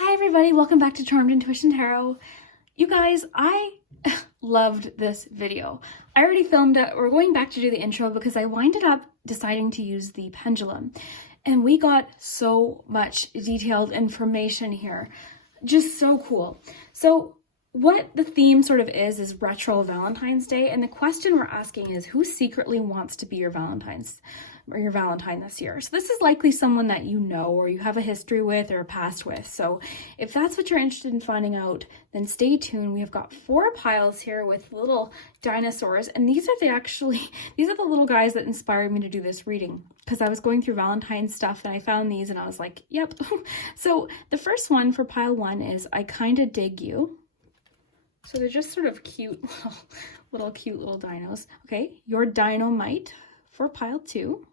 Hi everybody, welcome back to Charmed Intuition Tarot. You guys, I loved this video. I already filmed it. We're going back to do the intro because I winded up deciding to use the pendulum. And we got so much detailed information here. Just so cool. So what the theme sort of is retro Valentine's Day. And the question we're asking is, who secretly wants to be your Valentine this year? So this is likely someone that you know or you have a history with or a past with. So if that's what you're interested in finding out, then stay tuned. We have got 4 piles here with little dinosaurs, and these are the little guys that inspired me to do this reading, because I was going through Valentine's stuff and I found these and I was like, yep. So the first one for pile 1 is I Kinda Dig You. So they're just sort of cute little dinos. Okay, Your Dynamite for pile 2.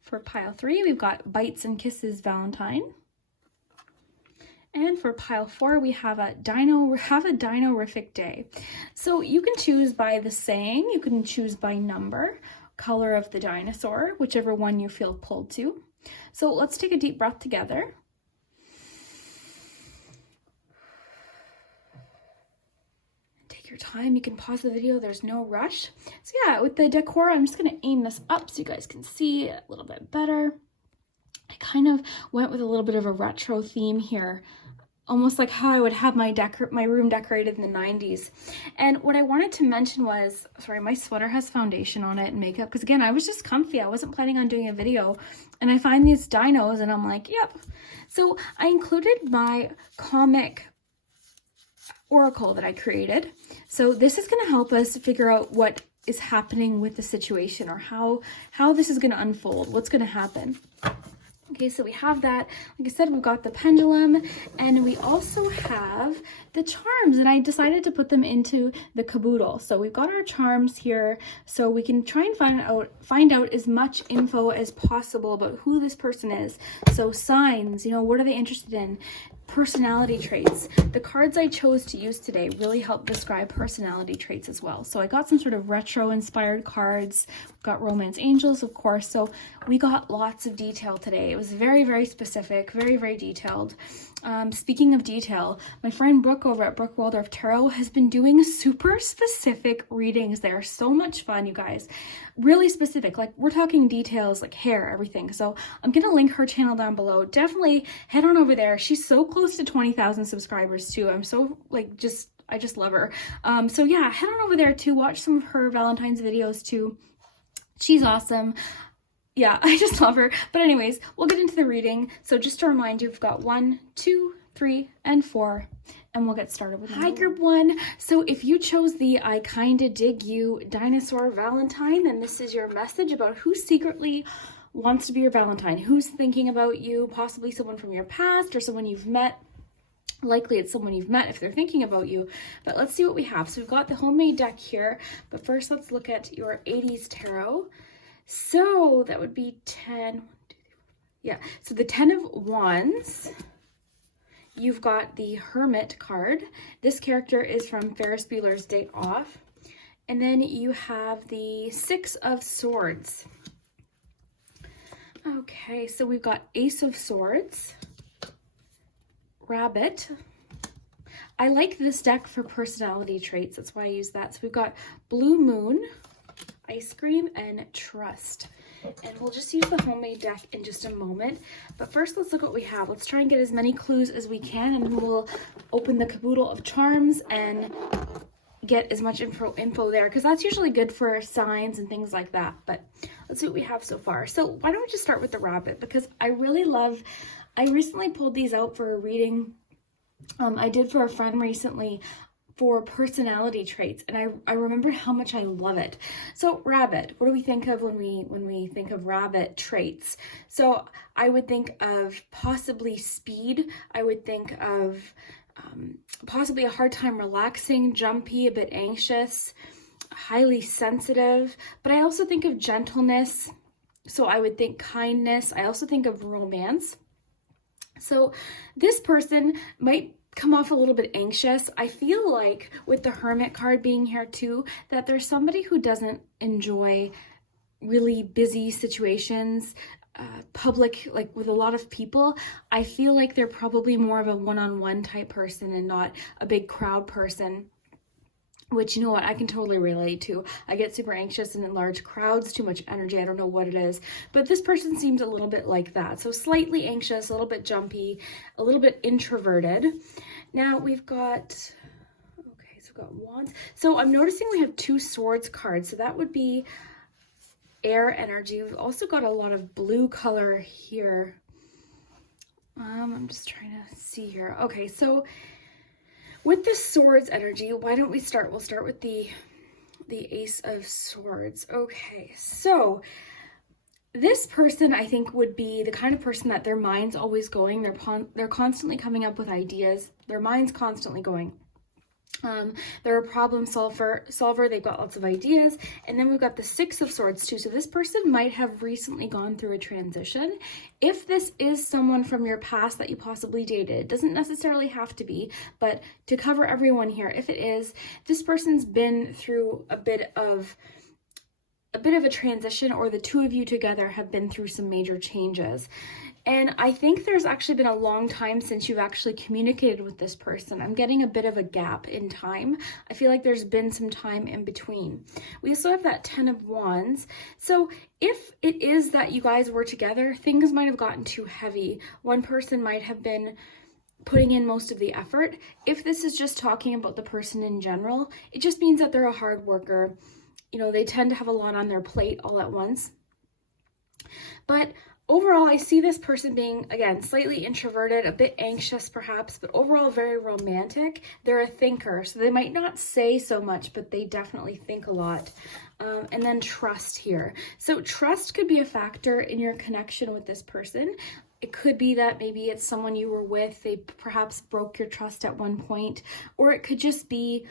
For pile 3, we've got Bites and Kisses Valentine. And for pile 4, we have a Dino-rific Day. So you can choose by the saying, you can choose by number, color of the dinosaur, whichever one you feel pulled to. So let's take a deep breath together. Your time, you can pause the video, there's no rush. So yeah, with the decor, I'm just going to aim this up so you guys can see a little bit better. I kind of went with a little bit of a retro theme here, almost like how I would have my room decorated in the 90s. And what I wanted to mention was, sorry, my sweater has foundation on it and makeup, because again, I was just comfy. I wasn't planning on doing a video, and I find these dinos and I'm like, yep. So I included my comic oracle that I created. So this is going to help us figure out what is happening with the situation, or how this is going to unfold, what's going to happen. Okay, so we have that. Like I said, we've got the pendulum, and we also have the charms, and I decided to put them into the caboodle. So we've got our charms here, so we can try and find out as much info as possible about who this person is. So signs, what are they interested in? Personality traits. The cards I chose to use today really help describe personality traits as well. So I got some sort of retro inspired cards. We've got romance angels, of course. So we got lots of detail today. It was very, very specific, very, very detailed. Speaking of detail, my friend Brooke over at Brook Waldorfs Tarot has been doing super specific readings. They are so much fun, you guys. Really specific, like we're talking details, like hair, everything. So I'm gonna link her channel down below. Definitely head on over there. She's so close to 20,000 subscribers too. I'm so I just love her. So yeah, head on over there to watch some of her Valentine's videos too. She's awesome. Yeah, I just love her. But anyways, we'll get into the reading. So just to remind you, we've got 1, 2, 3, and 4, and we'll get started with Hi group 1. So if you chose the I Kinda Dig You Dinosaur Valentine, then this is your message about who secretly wants to be your Valentine, who's thinking about you, possibly someone from your past or someone you've met. Likely it's someone you've met if they're thinking about you. But let's see what we have. So we've got the homemade deck here, but first let's look at your 80s tarot. So that would be 10, 1, 2, 3, 4, yeah. So the 10 of Wands, you've got the Hermit card. This character is from Ferris Bueller's Day Off. And then you have the 6 of Swords. Okay, so we've got Ace of Swords, Rabbit. I like this deck for personality traits. That's why I use that. So we've got Blue Moon, Ice Cream, and Trust. And we'll just use the homemade deck in just a moment. But first, let's look what we have. Let's try and get as many clues as we can, and then we'll open the caboodle of charms and get as much info there, because that's usually good for signs and things like that. But let's see what we have so far. So why don't we just start with the rabbit, because I recently pulled these out for a reading I did for a friend recently for personality traits, and I remember how much I love it. So rabbit, what do we think of when we think of rabbit traits? So I would think of possibly speed. I would think of possibly a hard time relaxing, jumpy, a bit anxious, highly sensitive. But I also think of gentleness. So I would think kindness. I also think of romance. So this person might come off a little bit anxious. I feel like with the Hermit card being here too, that there's somebody who doesn't enjoy really busy situations. public, like with a lot of people, I feel like they're probably more of a one-on-one type person and not a big crowd person. Which, you know what, I can totally relate to. I get super anxious in large crowds, too much energy, I don't know what it is. But this person seems a little bit like that. So slightly anxious, a little bit jumpy, a little bit introverted. Now we've got, okay, so we've got wands. So I'm noticing we have 2 swords cards. So that would be air energy. We've also got a lot of blue color here. I'm just trying to see here. Okay, so with the swords energy, why don't we start? We'll start with the Ace of Swords. Okay, so this person, I think, would be the kind of person that their mind's always going. They're constantly coming up with ideas. Their mind's constantly going. They're a problem solver. They've got lots of ideas. And then we've got the 6 of Swords too. So this person might have recently gone through a transition. If this is someone from your past that you possibly dated, it doesn't necessarily have to be, but to cover everyone here, if it is, this person's been through a bit of a transition, or the 2 of you together have been through some major changes. And I think there's actually been a long time since you've actually communicated with this person. I'm getting a bit of a gap in time. I feel like there's been some time in between. We also have that 10 of Wands. So if it is that you guys were together, things might have gotten too heavy. One person might have been putting in most of the effort. If this is just talking about the person in general, it just means that they're a hard worker. You know, they tend to have a lot on their plate all at once. But overall, I see this person being, again, slightly introverted, a bit anxious perhaps, but overall very romantic. They're a thinker, so they might not say so much, but they definitely think a lot. And then trust here. So trust could be a factor in your connection with this person. It could be that maybe it's someone you were with, they perhaps broke your trust at one point, or it could just be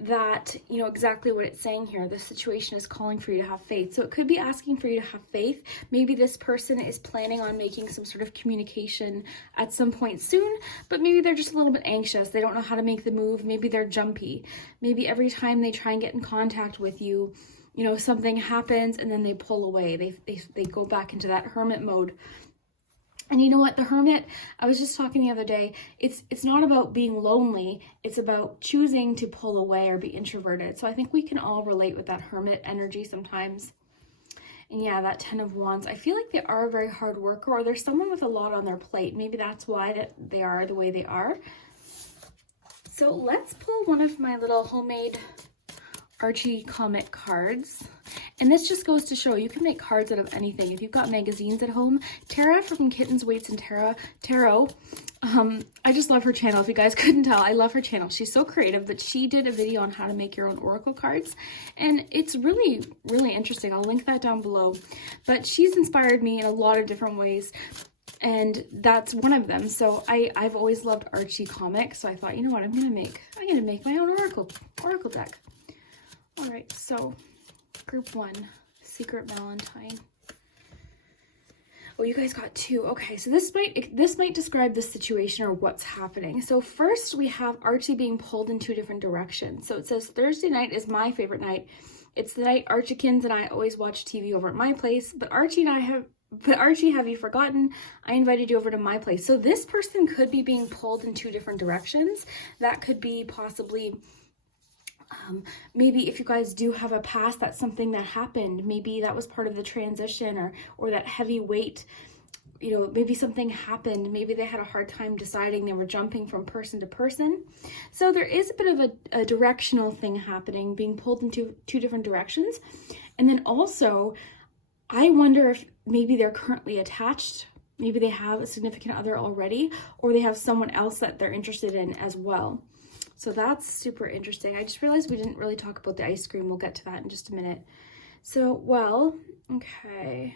that, you know, exactly what it's saying here. This situation is calling for you to have faith. So it could be asking for you to have faith. Maybe this person is planning on making some sort of communication at some point soon, but maybe they're just a little bit anxious. They don't know how to make the move. Maybe they're jumpy. Maybe every time they try and get in contact with you, you know, something happens and then they pull away. They go back into that hermit mode. And you know what, the hermit, I was just talking the other day, it's not about being lonely, it's about choosing to pull away or be introverted. So I think we can all relate with that hermit energy sometimes. And yeah, that 10 of Wands, I feel like they are a very hard worker, or there's someone with a lot on their plate. Maybe that's why that they are the way they are. So let's pull one of my little homemade Archie comic cards. And this just goes to show you can make cards out of anything. If you've got magazines at home, Tara from Kittens, Weights, and Tarot, I just love her channel. If you guys couldn't tell, I love her channel. She's so creative, but she did a video on how to make your own oracle cards. And it's really, really interesting. I'll link that down below. But she's inspired me in a lot of different ways. And that's one of them. So I've always loved Archie comics. So I thought, you know what, I'm gonna make my own oracle deck. All right, so group 1, Secret Valentine. Oh, you guys got 2. Okay, so this might describe the situation or what's happening. So first we have Archie being pulled in 2 different directions. So it says Thursday night is my favorite night. It's the night Archiekins and I always watch TV over at my place, but Archie, have you forgotten? I invited you over to my place. So this person could be being pulled in 2 different directions. That could be possibly maybe if you guys do have a past, that's something that happened. Maybe that was part of the transition, or that heavy weight, you know, maybe something happened. Maybe they had a hard time deciding. They were jumping from person to person. So there is a bit of a directional thing happening, being pulled into 2 different directions. And then also, I wonder if maybe they're currently attached. Maybe they have a significant other already, or they have someone else that they're interested in as well. So that's super interesting. I just realized we didn't really talk about the ice cream. We'll get to that in just a minute. So, well, okay.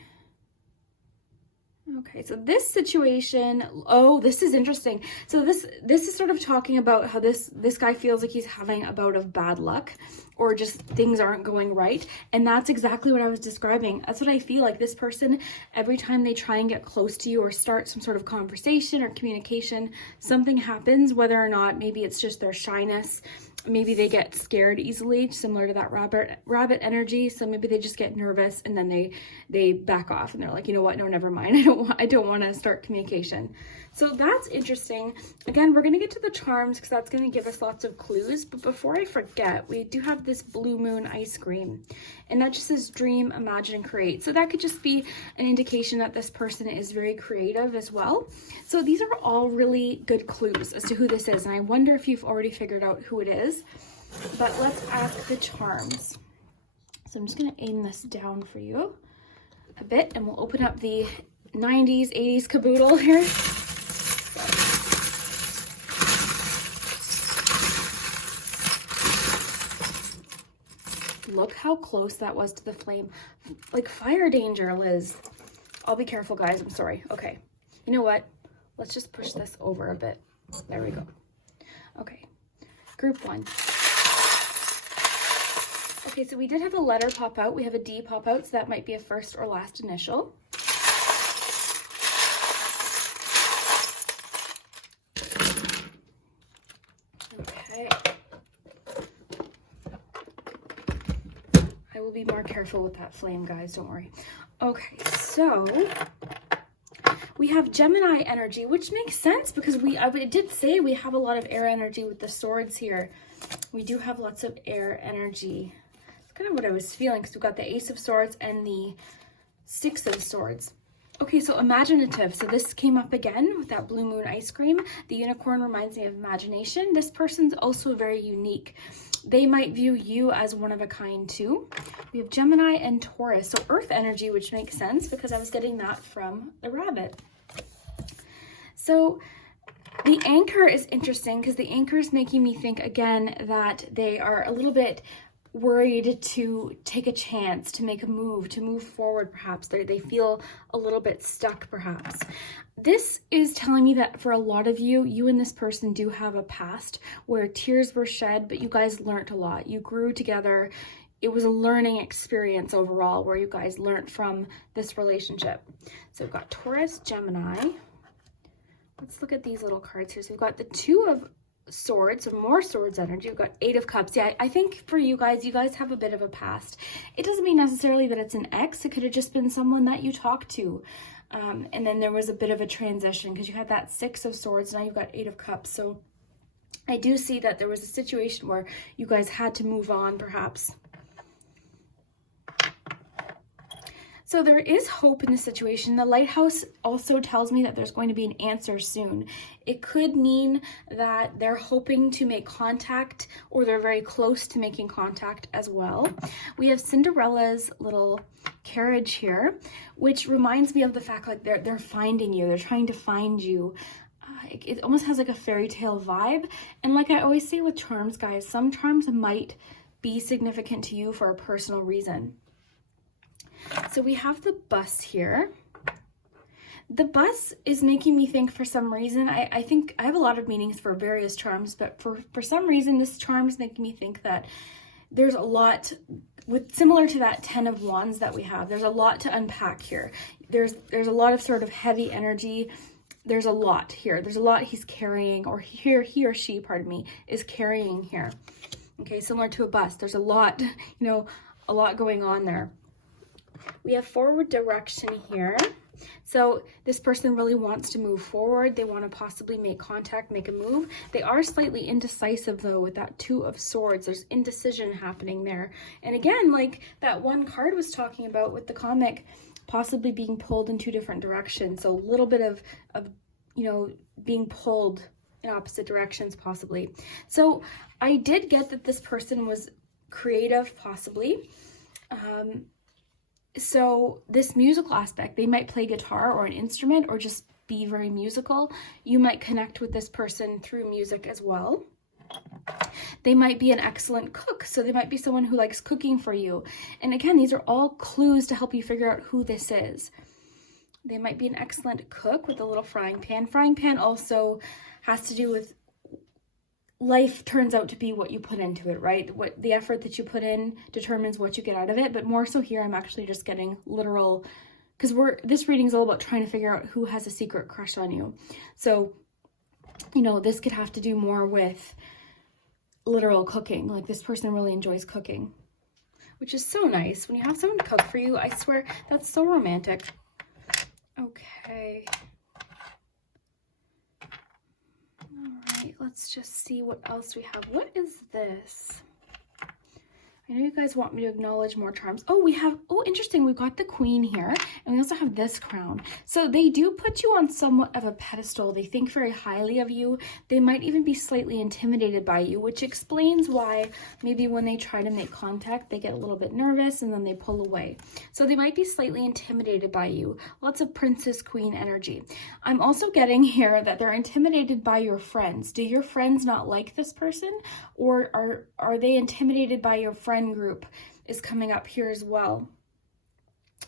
Okay, so this situation, oh, this is interesting. So this is sort of talking about how this guy feels like he's having a bout of bad luck, or just things aren't going right. And that's exactly what I was describing. That's what I feel like. This person, every time they try and get close to you or start some sort of conversation or communication, something happens, whether or not maybe it's just their shyness maybe they get scared easily, similar to that rabbit energy. So maybe they just get nervous and then they back off and they're like, you know what, no, never mind. I don't want to start communication. So that's interesting. Again, we're going to get to the charms because that's going to give us lots of clues. But before I forget, we do have this blue moon ice cream, and that just says dream, imagine, and create. So that could just be an indication that this person is very creative as well. So these are all really good clues as to who this is. And I wonder if you've already figured out who it is. But let's ask the charms. So I'm just going to aim this down for you a bit, and we'll open up the 90s, 80s caboodle here. Look how close that was to the flame. Like fire danger, Liz. I'll be careful, guys. I'm sorry. Okay. You know what? Let's just push this over a bit. There we go. Okay. Group 1. Okay, so we did have a letter pop out. We have a D pop out, so that might be a first or last initial. Okay. I will be more careful with that flame, guys, don't worry. Okay, so we have Gemini energy, which makes sense because it did say we have a lot of air energy with the swords here. We do have lots of air energy. It's kind of what I was feeling because we've got the Ace of Swords and the Six of Swords. Okay, so imaginative. So this came up again with that blue moon ice cream. The unicorn reminds me of imagination. This person's also very unique. They might view you as one of a kind too. We have Gemini and Taurus. So earth energy, which makes sense because I was getting that from the rabbit. So the anchor is interesting because the anchor is making me think again that they are a little bit worried to take a chance, to make a move, to move forward perhaps. They feel a little bit stuck perhaps. This is telling me that for a lot of you, you and this person do have a past where tears were shed, but you guys learned a lot. You grew together. It was a learning experience overall where you guys learned from this relationship. So we've got Taurus, Gemini. Let's look at these little cards here. So we've got the Two of Swords, so more swords energy. We've got Eight of Cups. Yeah, I think for you guys have a bit of a past. It doesn't mean necessarily that it's an ex. It could have just been someone that you talked to. And then there was a bit of a transition because you had that Six of Swords. Now you've got Eight of Cups. So I do see that there was a situation where you guys had to move on perhaps. So there is hope in the situation. The lighthouse also tells me that there's going to be an answer soon. It could mean that they're hoping to make contact or they're very close to making contact as well. We have Cinderella's little carriage here, which reminds me of the fact like they're finding you. They're trying to find you. It almost has like a fairy tale vibe. And like I always say with charms, guys, some charms might be significant to you for a personal reason. So we have the bus here. The bus is making me think for some reason, I think I have a lot of meanings for various charms, but for some reason this charm is making me think that there's a lot, similar to that 10 of Wands that we have, there's a lot to unpack here. There's a lot of sort of heavy energy. There's a lot here. There's a lot he's carrying, or he or she, pardon me, is carrying here. Okay, similar to a bus. There's a lot, a lot going on there. We have forward direction here. So this person really wants to move forward. They want to possibly make contact, make a move. They are slightly indecisive though with that Two of Swords. There's indecision happening there. And again, like that one card was talking about with the comic, possibly being pulled in two different directions. So a little bit of being pulled in opposite directions possibly. So I did get that this person was creative possibly. So this musical aspect, they might play guitar or an instrument or just be very musical. You might connect with this person through music as well. They might be an excellent cook. So they might be someone who likes cooking for you. And again, these are all clues to help you figure out who this is. They might be an excellent cook with a little frying pan. Frying pan also has to do with life turns out to be what you put into it, right? What the effort that you put in determines what you get out of it. But more so here, I'm actually just getting literal, because this reading is all about trying to figure out who has a secret crush on you. So, this could have to do more with literal cooking. Like this person really enjoys cooking, which is so nice. When you have someone to cook for you, I swear that's so romantic. Okay. All right, let's just see what else we have. What is this? I know you guys want me to acknowledge more charms. Oh, we have, oh, interesting. We've got the queen here, and we also have this crown. So they do put you on somewhat of a pedestal. They think very highly of you. They might even be slightly intimidated by you, which explains why maybe when they try to make contact, they get a little bit nervous and then they pull away. So they might be slightly intimidated by you. Lots of princess queen energy. I'm also getting here that they're intimidated by your friends. Do your friends not like this person? Or are they intimidated by your friend group is coming up here as well.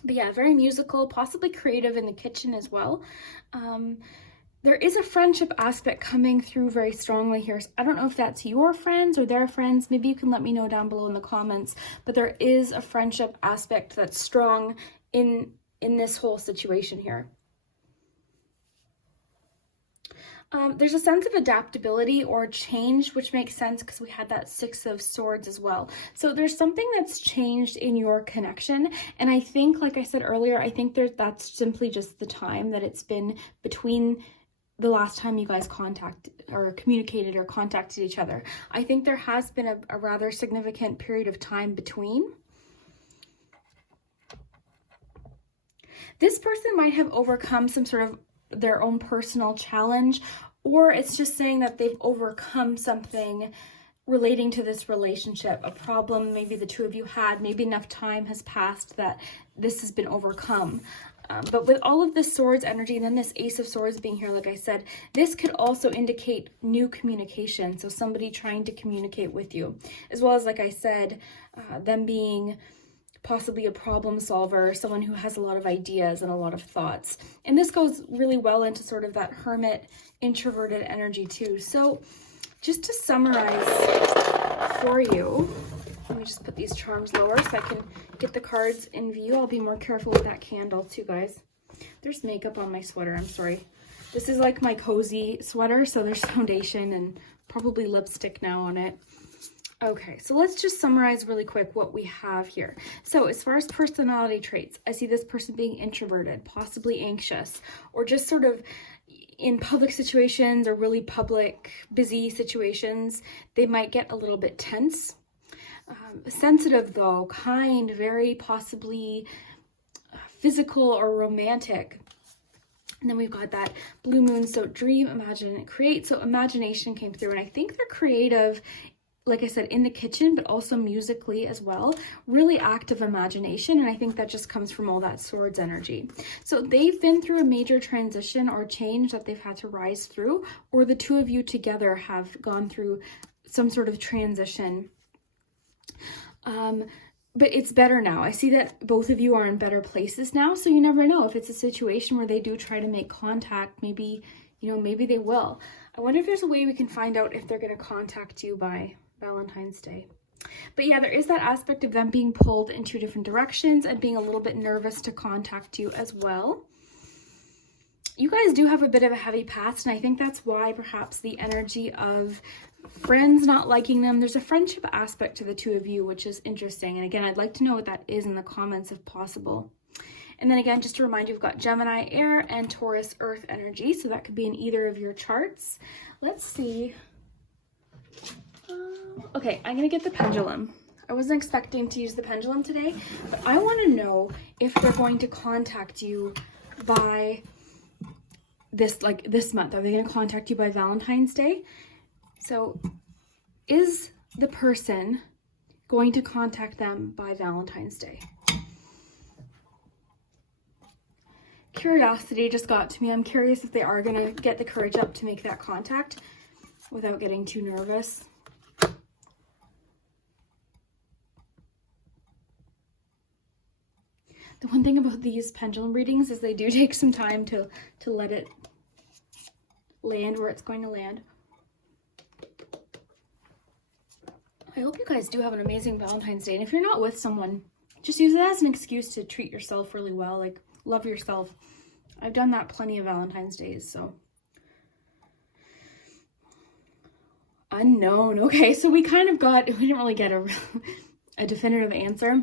But yeah, very musical, possibly creative in the kitchen as well. There is a friendship aspect coming through very strongly here. So I don't know if that's your friends or their friends. Maybe you can let me know down below in the comments. But there is a friendship aspect that's strong in this whole situation here. There's a sense of adaptability or change, which makes sense because we had that Six of Swords as well. So there's something that's changed in your connection. And I think, like I said earlier, I think that's simply just the time that it's been between the last time you guys communicated or contacted each other. I think there has been a rather significant period of time between. This person might have overcome some sort of their own personal challenge, or it's just saying that they've overcome something relating to this relationship, a problem maybe the two of you had, maybe enough time has passed that this has been overcome. But with all of this swords energy and then this Ace of Swords being here, like I said, this could also indicate new communication. So somebody trying to communicate with you, as well as, like I said, them being possibly a problem solver, someone who has a lot of ideas and a lot of thoughts. And this goes really well into sort of that hermit, introverted energy too. So just to summarize for you, let me just put these charms lower so I can get the cards in view. I'll be more careful with that candle too, guys. There's makeup on my sweater, I'm sorry. This is like my cozy sweater, so there's foundation and probably lipstick now on it. Okay, so let's just summarize really quick what we have here. So as far as personality traits, I see this person being introverted, possibly anxious, or just sort of in public situations or really public, busy situations, they might get a little bit tense. Sensitive though, kind, very possibly physical or romantic. And then we've got that blue moon, so dream, imagine, and create. So imagination came through, and I think they're creative, like I said, in the kitchen, but also musically as well. Really active imagination, and I think that just comes from all that swords energy. So they've been through a major transition or change that they've had to rise through, or the two of you together have gone through some sort of transition. But it's better now. I see that both of you are in better places now, so you never know if it's a situation where they do try to make contact, maybe, you know, maybe they will. I wonder if there's a way we can find out if they're going to contact you by Valentine's Day. But yeah, there is that aspect of them being pulled in two different directions and being a little bit nervous to contact you as well. You guys do have a bit of a heavy past, and I think that's why perhaps the energy of friends not liking them, there's a friendship aspect to the two of you, which is interesting. And again, I'd like to know what that is in the comments if possible. And then again, just to remind you, we've got Gemini air and Taurus earth energy, so that could be in either of your charts. Let's see. Okay, I'm gonna get the pendulum. I wasn't expecting to use the pendulum today, but I want to know if they're going to contact you by this month. Are they going to contact you by Valentine's Day? So is the person going to contact them by Valentine's Day? Curiosity just got to me. I'm curious if they are going to get the courage up to make that contact without getting too nervous. The one thing about these pendulum readings is they do take some time to let it land where it's going to land. I hope you guys do have an amazing Valentine's Day. And if you're not with someone, just use it as an excuse to treat yourself really well. Like, love yourself. I've done that plenty of Valentine's Days, so. Unknown. Okay, so we didn't really get a definitive answer.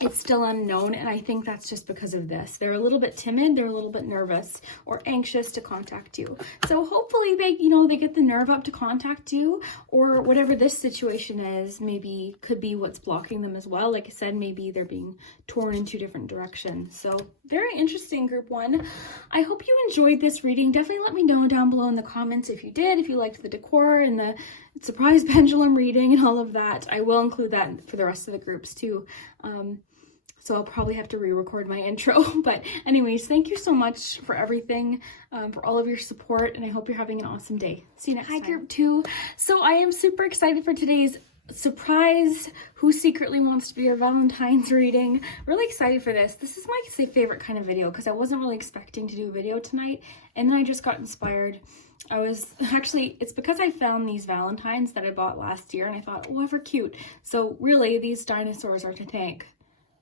It's still unknown, and I think that's just because of this. They're a little bit timid, they're a little bit nervous or anxious to contact you. So hopefully they get the nerve up to contact you, or whatever this situation is, maybe could be what's blocking them as well. Like I said, maybe they're being torn in two different directions. So very interesting, group 1. I hope you enjoyed this reading. Definitely let me know down below in the comments if you did, if you liked the decor and the surprise pendulum reading and all of that. I will include that for the rest of the groups too. So I'll probably have to re-record my intro. But anyways, thank you so much for everything, for all of your support, and I hope you're having an awesome day. See you next time. Hi, group 2. So I am super excited for today's surprise Who Secretly Wants to Be Your Valentine's reading. Really excited for this. This is my favorite kind of video because I wasn't really expecting to do a video tonight, and then I just got inspired. It's because I found these Valentines that I bought last year, and I thought, oh, ever cute. So really, these dinosaurs are to thank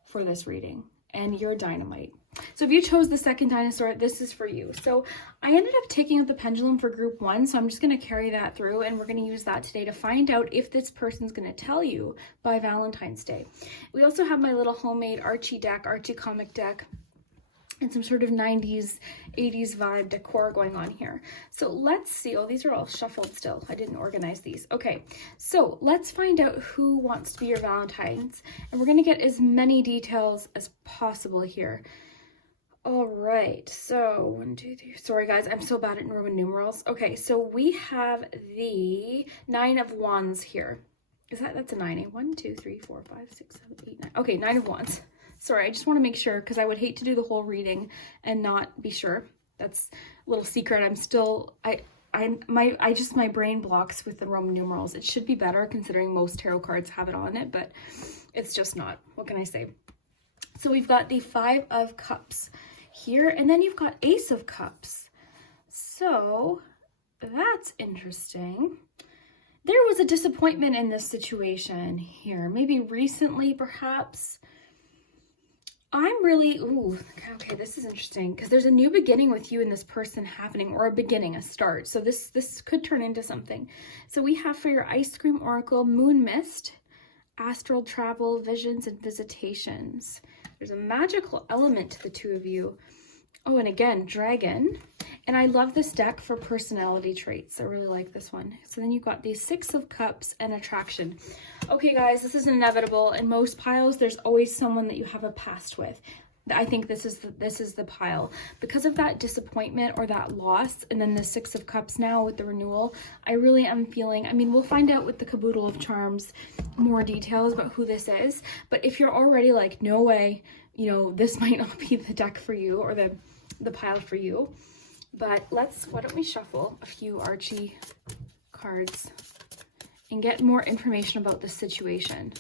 for this reading, and you're dynamite. So if you chose the second dinosaur, this is for you. So I ended up taking out the pendulum for group 1, so I'm just going to carry that through, and we're going to use that today to find out if this person's going to tell you by Valentine's Day. We also have my little homemade Archie comic deck, and some sort of 90s, 80s vibe decor going on here. So let's see. Oh, these are all shuffled still. I didn't organize these. Okay, so let's find out who wants to be your Valentine's, and we're gonna get as many details as possible here. All right, so 1, 2, 3. Sorry guys, I'm so bad at Roman numerals. Okay, so we have the 9 of Wands here. That's a 9, eh? 1, 2, 3, 4, 5, 6, 7, 8, 9. Okay, 9 of Wands. Sorry, I just want to make sure because I would hate to do the whole reading and not be sure. That's a little secret. I'm still, my brain blocks with the Roman numerals. It should be better considering most tarot cards have it on it, but it's just not. What can I say? So we've got the 5 of Cups here, and then you've got Ace of Cups. So that's interesting. There was a disappointment in this situation here. Maybe recently, perhaps. Okay, this is interesting because there's a new beginning with you and this person happening, or a start. So this could turn into something. So we have for your ice cream oracle, moon mist, astral travel, visions, and visitations. There's a magical element to the two of you. Oh, and again, dragon. And I love this deck for personality traits. I really like this one. So then you've got the 6 of Cups and attraction. Okay, guys, this is inevitable. In most piles, there's always someone that you have a past with. I think this is the pile. Because of that disappointment or that loss, and then the 6 of Cups now with the renewal, I really am feeling, I mean, we'll find out with the Caboodle of Charms more details about who this is. But if you're already like, no way, this might not be the deck for you or the pile for you. But why don't we shuffle a few Archie cards and get more information about this situation.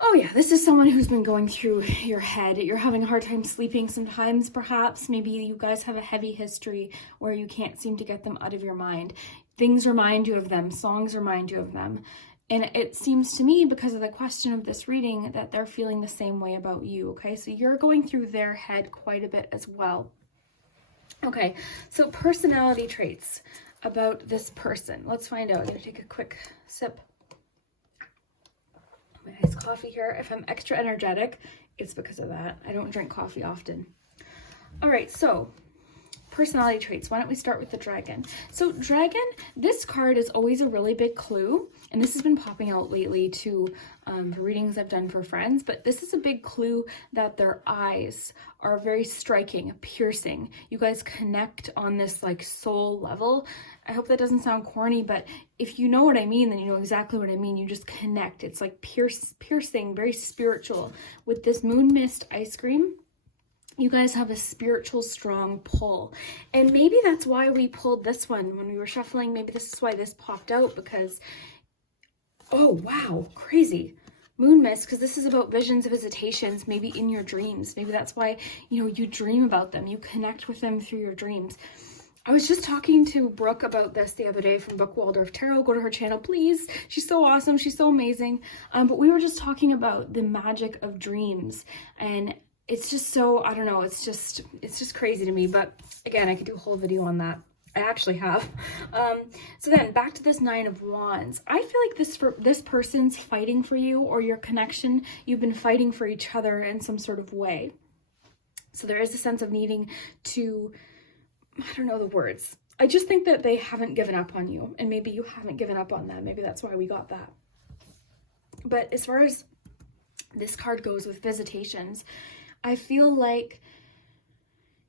Oh yeah, this is someone who's been going through your head. You're having a hard time sleeping sometimes, perhaps. Maybe you guys have a heavy history where you can't seem to get them out of your mind. Things remind you of them. Songs remind you of them. And it seems to me, because of the question of this reading, that they're feeling the same way about you, okay? So you're going through their head quite a bit as well. Okay, so personality traits about this person. Let's find out. I'm going to take a quick sip. My iced coffee here. If I'm extra energetic, it's because of that. I don't drink coffee often. All right, so personality traits. Why don't we start with the dragon? So dragon, this card is always a really big clue, and this has been popping out lately too, for readings I've done for friends, but this is a big clue that their eyes are very striking, piercing. You guys connect on this like soul level. I hope that doesn't sound corny, but if you know what I mean, then you know exactly what I mean. You just connect. It's like piercing, very spiritual. With this moon mist ice cream, you guys have a spiritual strong pull. And maybe that's why we pulled this one when we were shuffling. Maybe this is why this popped out, because, oh wow, crazy. Moon mist, because this is about visions, visitations, maybe in your dreams. Maybe that's why, you dream about them. You connect with them through your dreams. I was just talking to Brooke about this the other day from Brook Waldorfs Tarot. Go to her channel, please. She's so awesome. She's so amazing. But we were just talking about the magic of dreams, and it's just so, I don't know, it's just crazy to me. But again, I could do a whole video on that. I actually have. So then back to this Nine of Wands. I feel like this person's fighting for you, or your connection, you've been fighting for each other in some sort of way. So there is a sense of needing to, I don't know the words. I just think that they haven't given up on you, and maybe you haven't given up on them. Maybe that's why we got that. But as far as this card goes with visitations, I feel like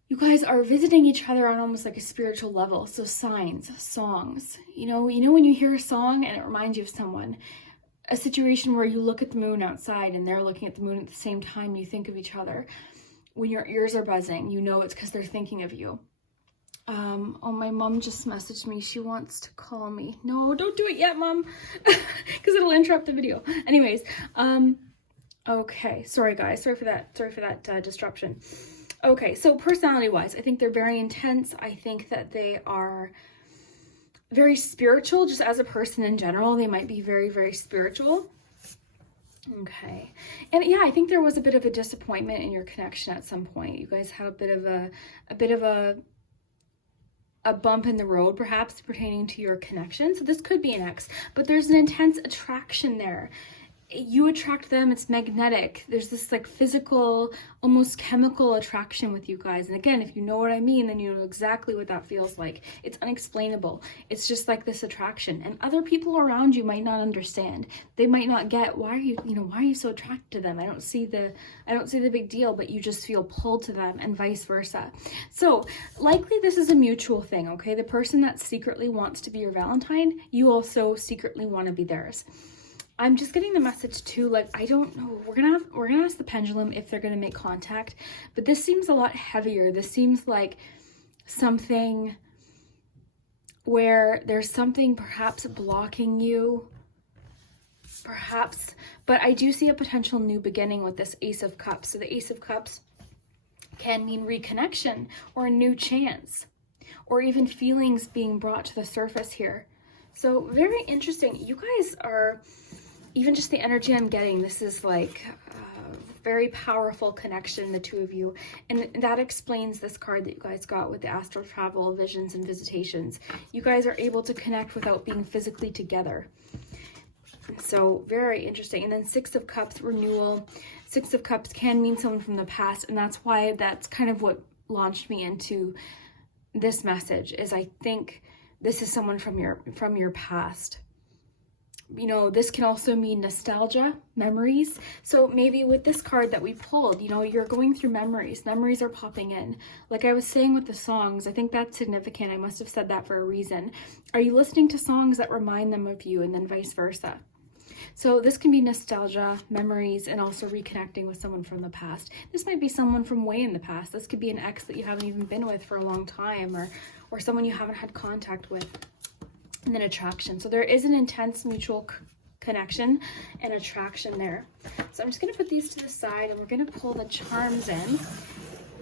you guys are visiting each other on almost like a spiritual level. So signs, songs, you know when you hear a song and it reminds you of someone, a situation where you look at the moon outside and they're looking at the moon at the same time, you think of each other. When your ears are buzzing, you know it's because they're thinking of you. Oh, my mom just messaged me. She wants to call me. No, don't do it yet, Mom, because it'll interrupt the video. Anyways, okay. Sorry, guys. Sorry for that disruption. Okay, so personality-wise, I think they're very intense. I think that they are very spiritual, just as a person in general. They might be very, very spiritual. Okay, and yeah, I think there was a bit of a disappointment in your connection at some point. You guys had a bit of a bump in the road, perhaps, pertaining to your connection. So this could be an ex, but there's an intense attraction there. You attract them, it's magnetic. There's this like physical, almost chemical attraction with you guys. And again, if you know what I mean, then you know exactly what that feels like. It's unexplainable. It's just like this attraction. And other people around you might not understand. They might not get, why are you so attracted to them? I don't see the big deal, but you just feel pulled to them, and vice versa. So likely this is a mutual thing, okay? The person that secretly wants to be your Valentine, you also secretly want to be theirs. I'm just getting the message too, like, I don't know, we're gonna ask the pendulum if they're gonna make contact, but this seems a lot heavier. This seems like something where there's something perhaps blocking you, perhaps, but I do see a potential new beginning with this Ace of Cups. So the Ace of Cups can mean reconnection, or a new chance, or even feelings being brought to the surface here. So very interesting. You guys are, even just the energy I'm getting, this is like a very powerful connection, the two of you. And that explains this card that you guys got with the astral travel, visions, and visitations. You guys are able to connect without being physically together. So very interesting. And then Six of Cups, renewal. Six of Cups can mean someone from the past. And that's why that's kind of what launched me into this message, is I think this is someone from your past. You know, this can also mean nostalgia, memories. So maybe with this card that we pulled, you know, you're going through memories. Memories are popping in. Like I was saying with the songs, I think that's significant. I must have said that for a reason. Are you listening to songs that remind them of you, and then vice versa? So this can be nostalgia, memories, and also reconnecting with someone from the past. This might be someone from way in the past. This could be an ex that you haven't even been with for a long time, or someone you haven't had contact with. And then attraction. So there is an intense mutual connection and attraction there. So I'm just going to put these to the side, and we're going to pull the charms in.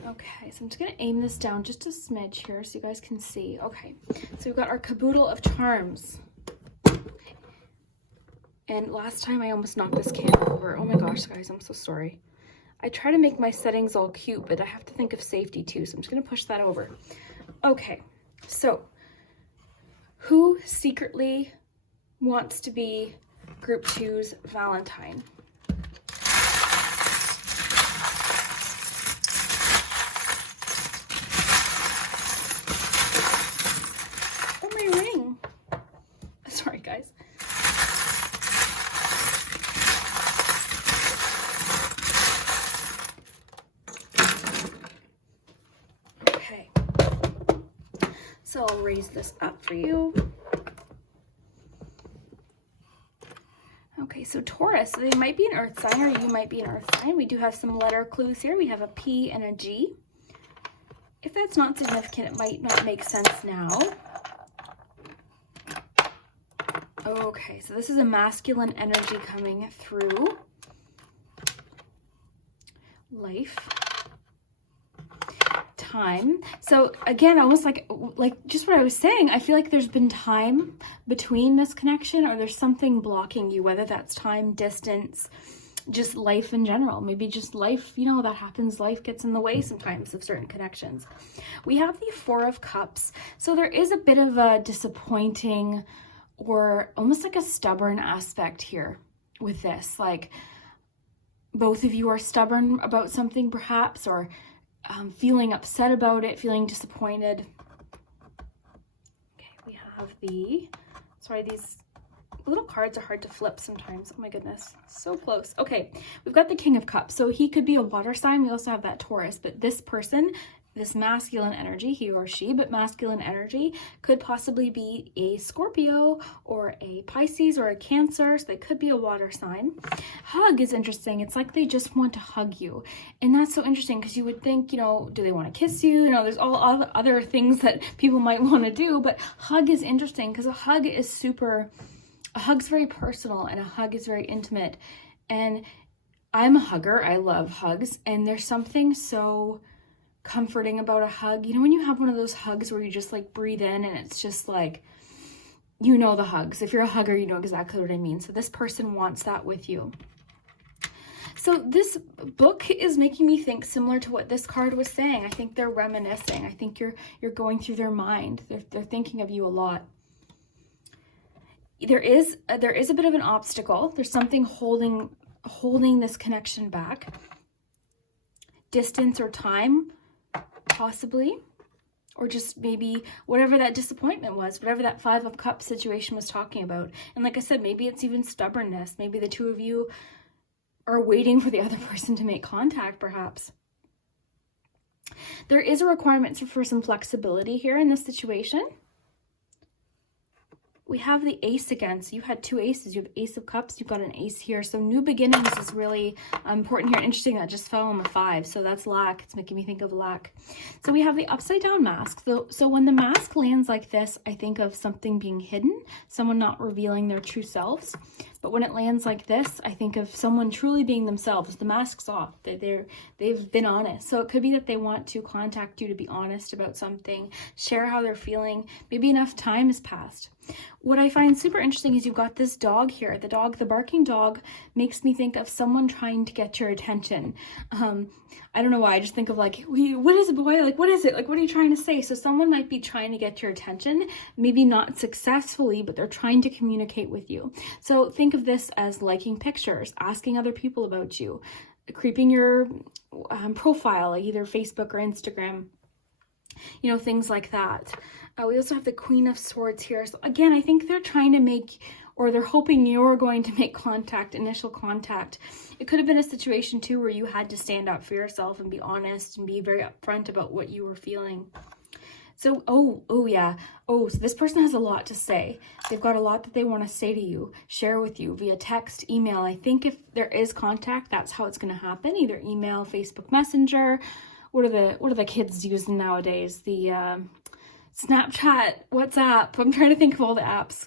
Okay, so I'm just going to aim this down just a smidge here so you guys can see. Okay, so we've got our caboodle of charms. And last time I almost knocked this candle over. Oh my gosh, guys, I'm so sorry. I try to make my settings all cute, but I have to think of safety too. So I'm just going to push that over. Okay, so who secretly wants to be Group 2's Valentine? Oh, my ring. Sorry, guys. Okay. So I'll raise this up for you. Okay, so Taurus, so they might be an earth sign, or you might be an earth sign. We do have some letter clues here. We have a P and a G. If that's not significant, it might not make sense now. Okay, so this is a masculine energy coming through life. Time. So again, almost like just what I was saying, I feel like there's been time between this connection, or there's something blocking you, whether that's time, distance, just life in general. Maybe just life, you know, that happens. Life gets in the way sometimes of certain connections. We have the Four of Cups. So there is a bit of a disappointing or almost like a stubborn aspect here with this. Like both of you are stubborn about something perhaps, or feeling upset about it, feeling disappointed. Okay, we have the, sorry, these little cards are hard to flip sometimes. Oh my goodness, so close. Okay, we've got the King of Cups. So he could be a water sign. We also have that Taurus, but this person, this masculine energy, he or she, but masculine energy could possibly be a Scorpio or a Pisces or a Cancer. So they could be a water sign. Hug is interesting. It's like they just want to hug you. And that's so interesting because you would think, you know, do they want to kiss you? You know, there's all other things that people might want to do, but hug is interesting because a hug's very personal and a hug is very intimate. And I'm a hugger. I love hugs. And there's something so comforting about a hug. You know, when you have one of those hugs where you just like breathe in and it's just like, you know, the hugs. If you're a hugger, you know exactly what I mean. So this person wants that with you. So this book is making me think similar to what this card was saying. I think they're reminiscing. I think you're going through their mind. They're thinking of you a lot. There is a bit of an obstacle. There's something holding this connection back. Distance or time, possibly, or just maybe whatever that disappointment was, whatever that Five of Cups situation was talking about. And like I said, maybe it's even stubbornness. Maybe the two of you are waiting for the other person to make contact, perhaps. There is a requirement for some flexibility here in this situation. We have the Ace again. So you had two aces. You have Ace of Cups. You've got an ace here. So new beginnings is really important here. Interesting, that just fell on the 5. So that's lack. It's making me think of lack. So we have the upside down mask. So when the mask lands like this, I think of something being hidden, someone not revealing their true selves. But when it lands like this, I think of someone truly being themselves. The mask's off. They've been honest. So it could be that they want to contact you to be honest about something, share how they're feeling. Maybe enough time has passed. What I find super interesting is you've got this dog here. The barking dog makes me think of someone trying to get your attention. I don't know why. I just think of like, what is it, boy? Like, what is it? Like, what are you trying to say? So someone might be trying to get your attention, maybe not successfully, but they're trying to communicate with you. So think of this as liking pictures, asking other people about you, creeping your profile, like either Facebook or Instagram, you know, things like that. We also have the Queen of Swords here. So again, I think they're trying to make, or they're hoping you're going to make contact, initial contact. It could have been a situation too where you had to stand up for yourself and be honest and be very upfront about what you were feeling. So, so this person has a lot to say. They've got a lot that they want to say to you, share with you via text, email. I think if there is contact, that's how it's going to happen. Either email, Facebook Messenger. What are the kids using nowadays? The Snapchat, WhatsApp. I'm trying to think of all the apps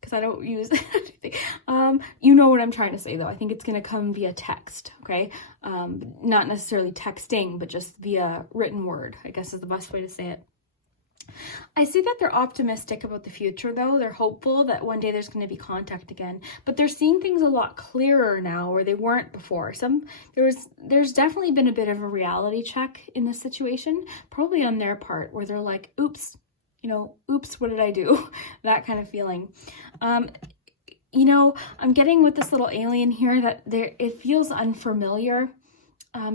because I don't use anything. You know what I'm trying to say though. I think it's going to come via text, okay? Not necessarily texting, but just via written word, I guess is the best way to say it. I see that they're optimistic about the future though. They're hopeful that one day there's going to be contact again, but they're seeing things a lot clearer now where they weren't before. There's definitely been a bit of a reality check in this situation, probably on their part, where they're like, oops, what did I do? That kind of feeling. I'm getting with this little alien here that it feels unfamiliar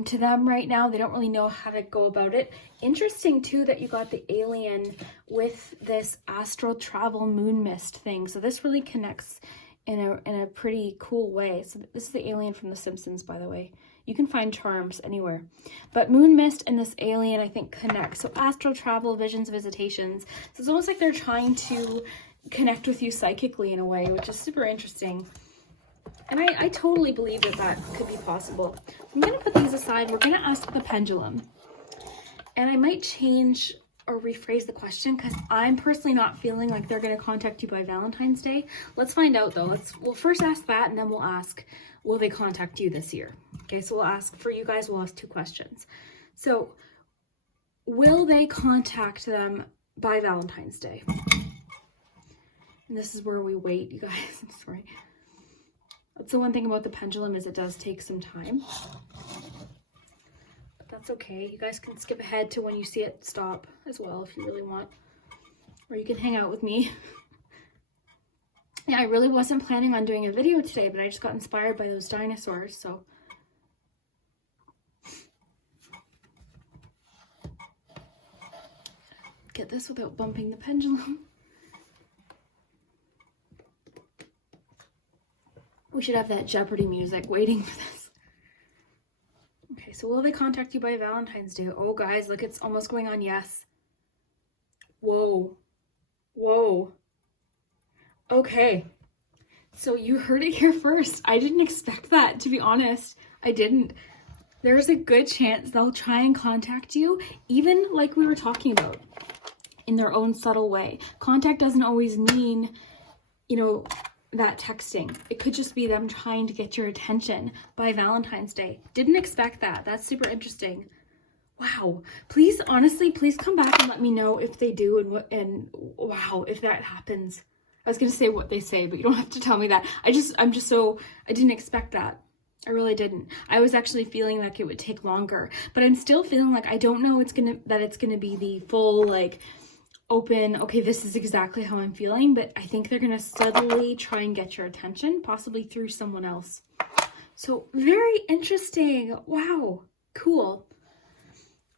to them right now. They don't really know how to go about it. Interesting too that you got the alien with this astral travel moon mist thing. So this really connects in a pretty cool way. So this is the alien from The Simpsons, by the way. You can find charms anywhere. But moon mist and this alien, I think, connect. So astral travel, visions, visitations. So it's almost like they're trying to connect with you psychically in a way, which is super interesting. And I totally believe that could be possible. I'm going to put these aside. We're going to ask the pendulum. And I might change or rephrase the question because I'm personally not feeling like they're going to contact you by Valentine's Day. Let's find out though. We'll first ask that and then we'll ask, will they contact you this year? Okay, so we'll ask for you guys, we'll ask 2 questions. So will they contact them by Valentine's Day? And this is where we wait, you guys. I'm sorry. That's the one thing about the pendulum, is it does take some time. But that's okay. You guys can skip ahead to when you see it stop as well if you really want. Or you can hang out with me. Yeah, I really wasn't planning on doing a video today, but I just got inspired by those dinosaurs, so. Get this without bumping the pendulum. We should have that Jeopardy music waiting for this. Okay, so will they contact you by Valentine's Day? Oh, guys, look, it's almost going on yes. Whoa. Whoa. Okay. So you heard it here first. I didn't expect that, to be honest. I didn't. There's a good chance they'll try and contact you, even like we were talking about, in their own subtle way. Contact doesn't always mean, you know, that texting. It could just be them trying to get your attention by Valentine's Day. Didn't expect that. That's super interesting. Wow. Please, honestly, please come back and let me know if they do and wow, if that happens. I was going to say what they say, but you don't have to tell me that. I didn't expect that. I really didn't. I was actually feeling like it would take longer, but I'm still feeling like I don't know that it's going to be the full, like, open, okay, this is exactly how I'm feeling, but I think they're going to subtly try and get your attention, possibly through someone else. So very interesting. Wow. Cool.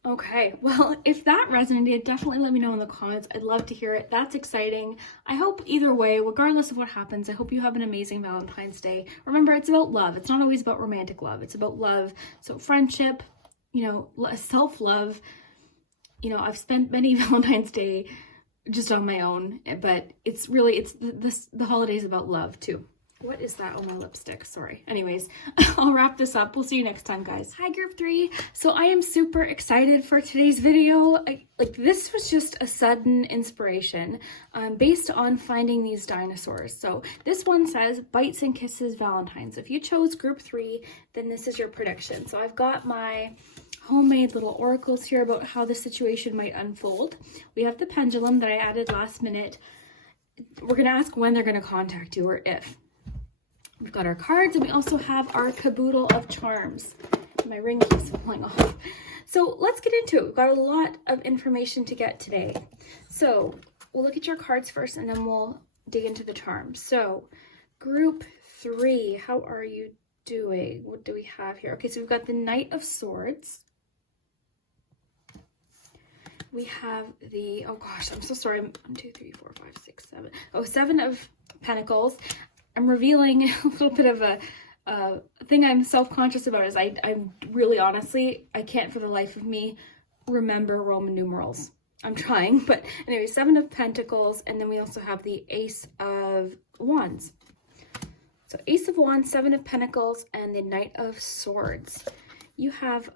Okay, well, if that resonated, definitely let me know in the comments. I'd love to hear it. That's exciting. I hope either way, regardless of what happens, I hope you have an amazing Valentine's Day. Remember, it's about love. It's not always about romantic love. It's about love. So friendship, you know, self-love. You know, I've spent many Valentine's Day just on my own, but it's the holidays about love too. What is that on my lipstick? Sorry. Anyways, I'll wrap this up. We'll see you next time, guys. Hi, group 3. So I am super excited for today's video. This was just a sudden inspiration based on finding these dinosaurs. So this one says Bites and Kisses Valentine. So if you chose group 3, then this is your prediction. So I've got my homemade little oracles here about how the situation might unfold. We have the pendulum that I added last minute. We're going to ask when they're going to contact you, or if. We've got our cards, and we also have our caboodle of charms. My ring keeps falling off. So let's get into it. We've got a lot of information to get today. So we'll look at your cards first, and then we'll dig into the charms. So group 3, how are you doing? What do we have here? Okay, so we've got the Knight of Swords. We have the, oh gosh, I'm so sorry. 1, 2, 3, 4, 5, 6, 7. Oh, 7 of Pentacles. I'm revealing a little bit of a thing I'm self-conscious about is I'm really honestly, I can't for the life of me remember Roman numerals. I'm trying, but anyway, 7 of Pentacles, and then we also have the Ace of Wands. So Ace of Wands, 7 of Pentacles, and the Knight of Swords. You have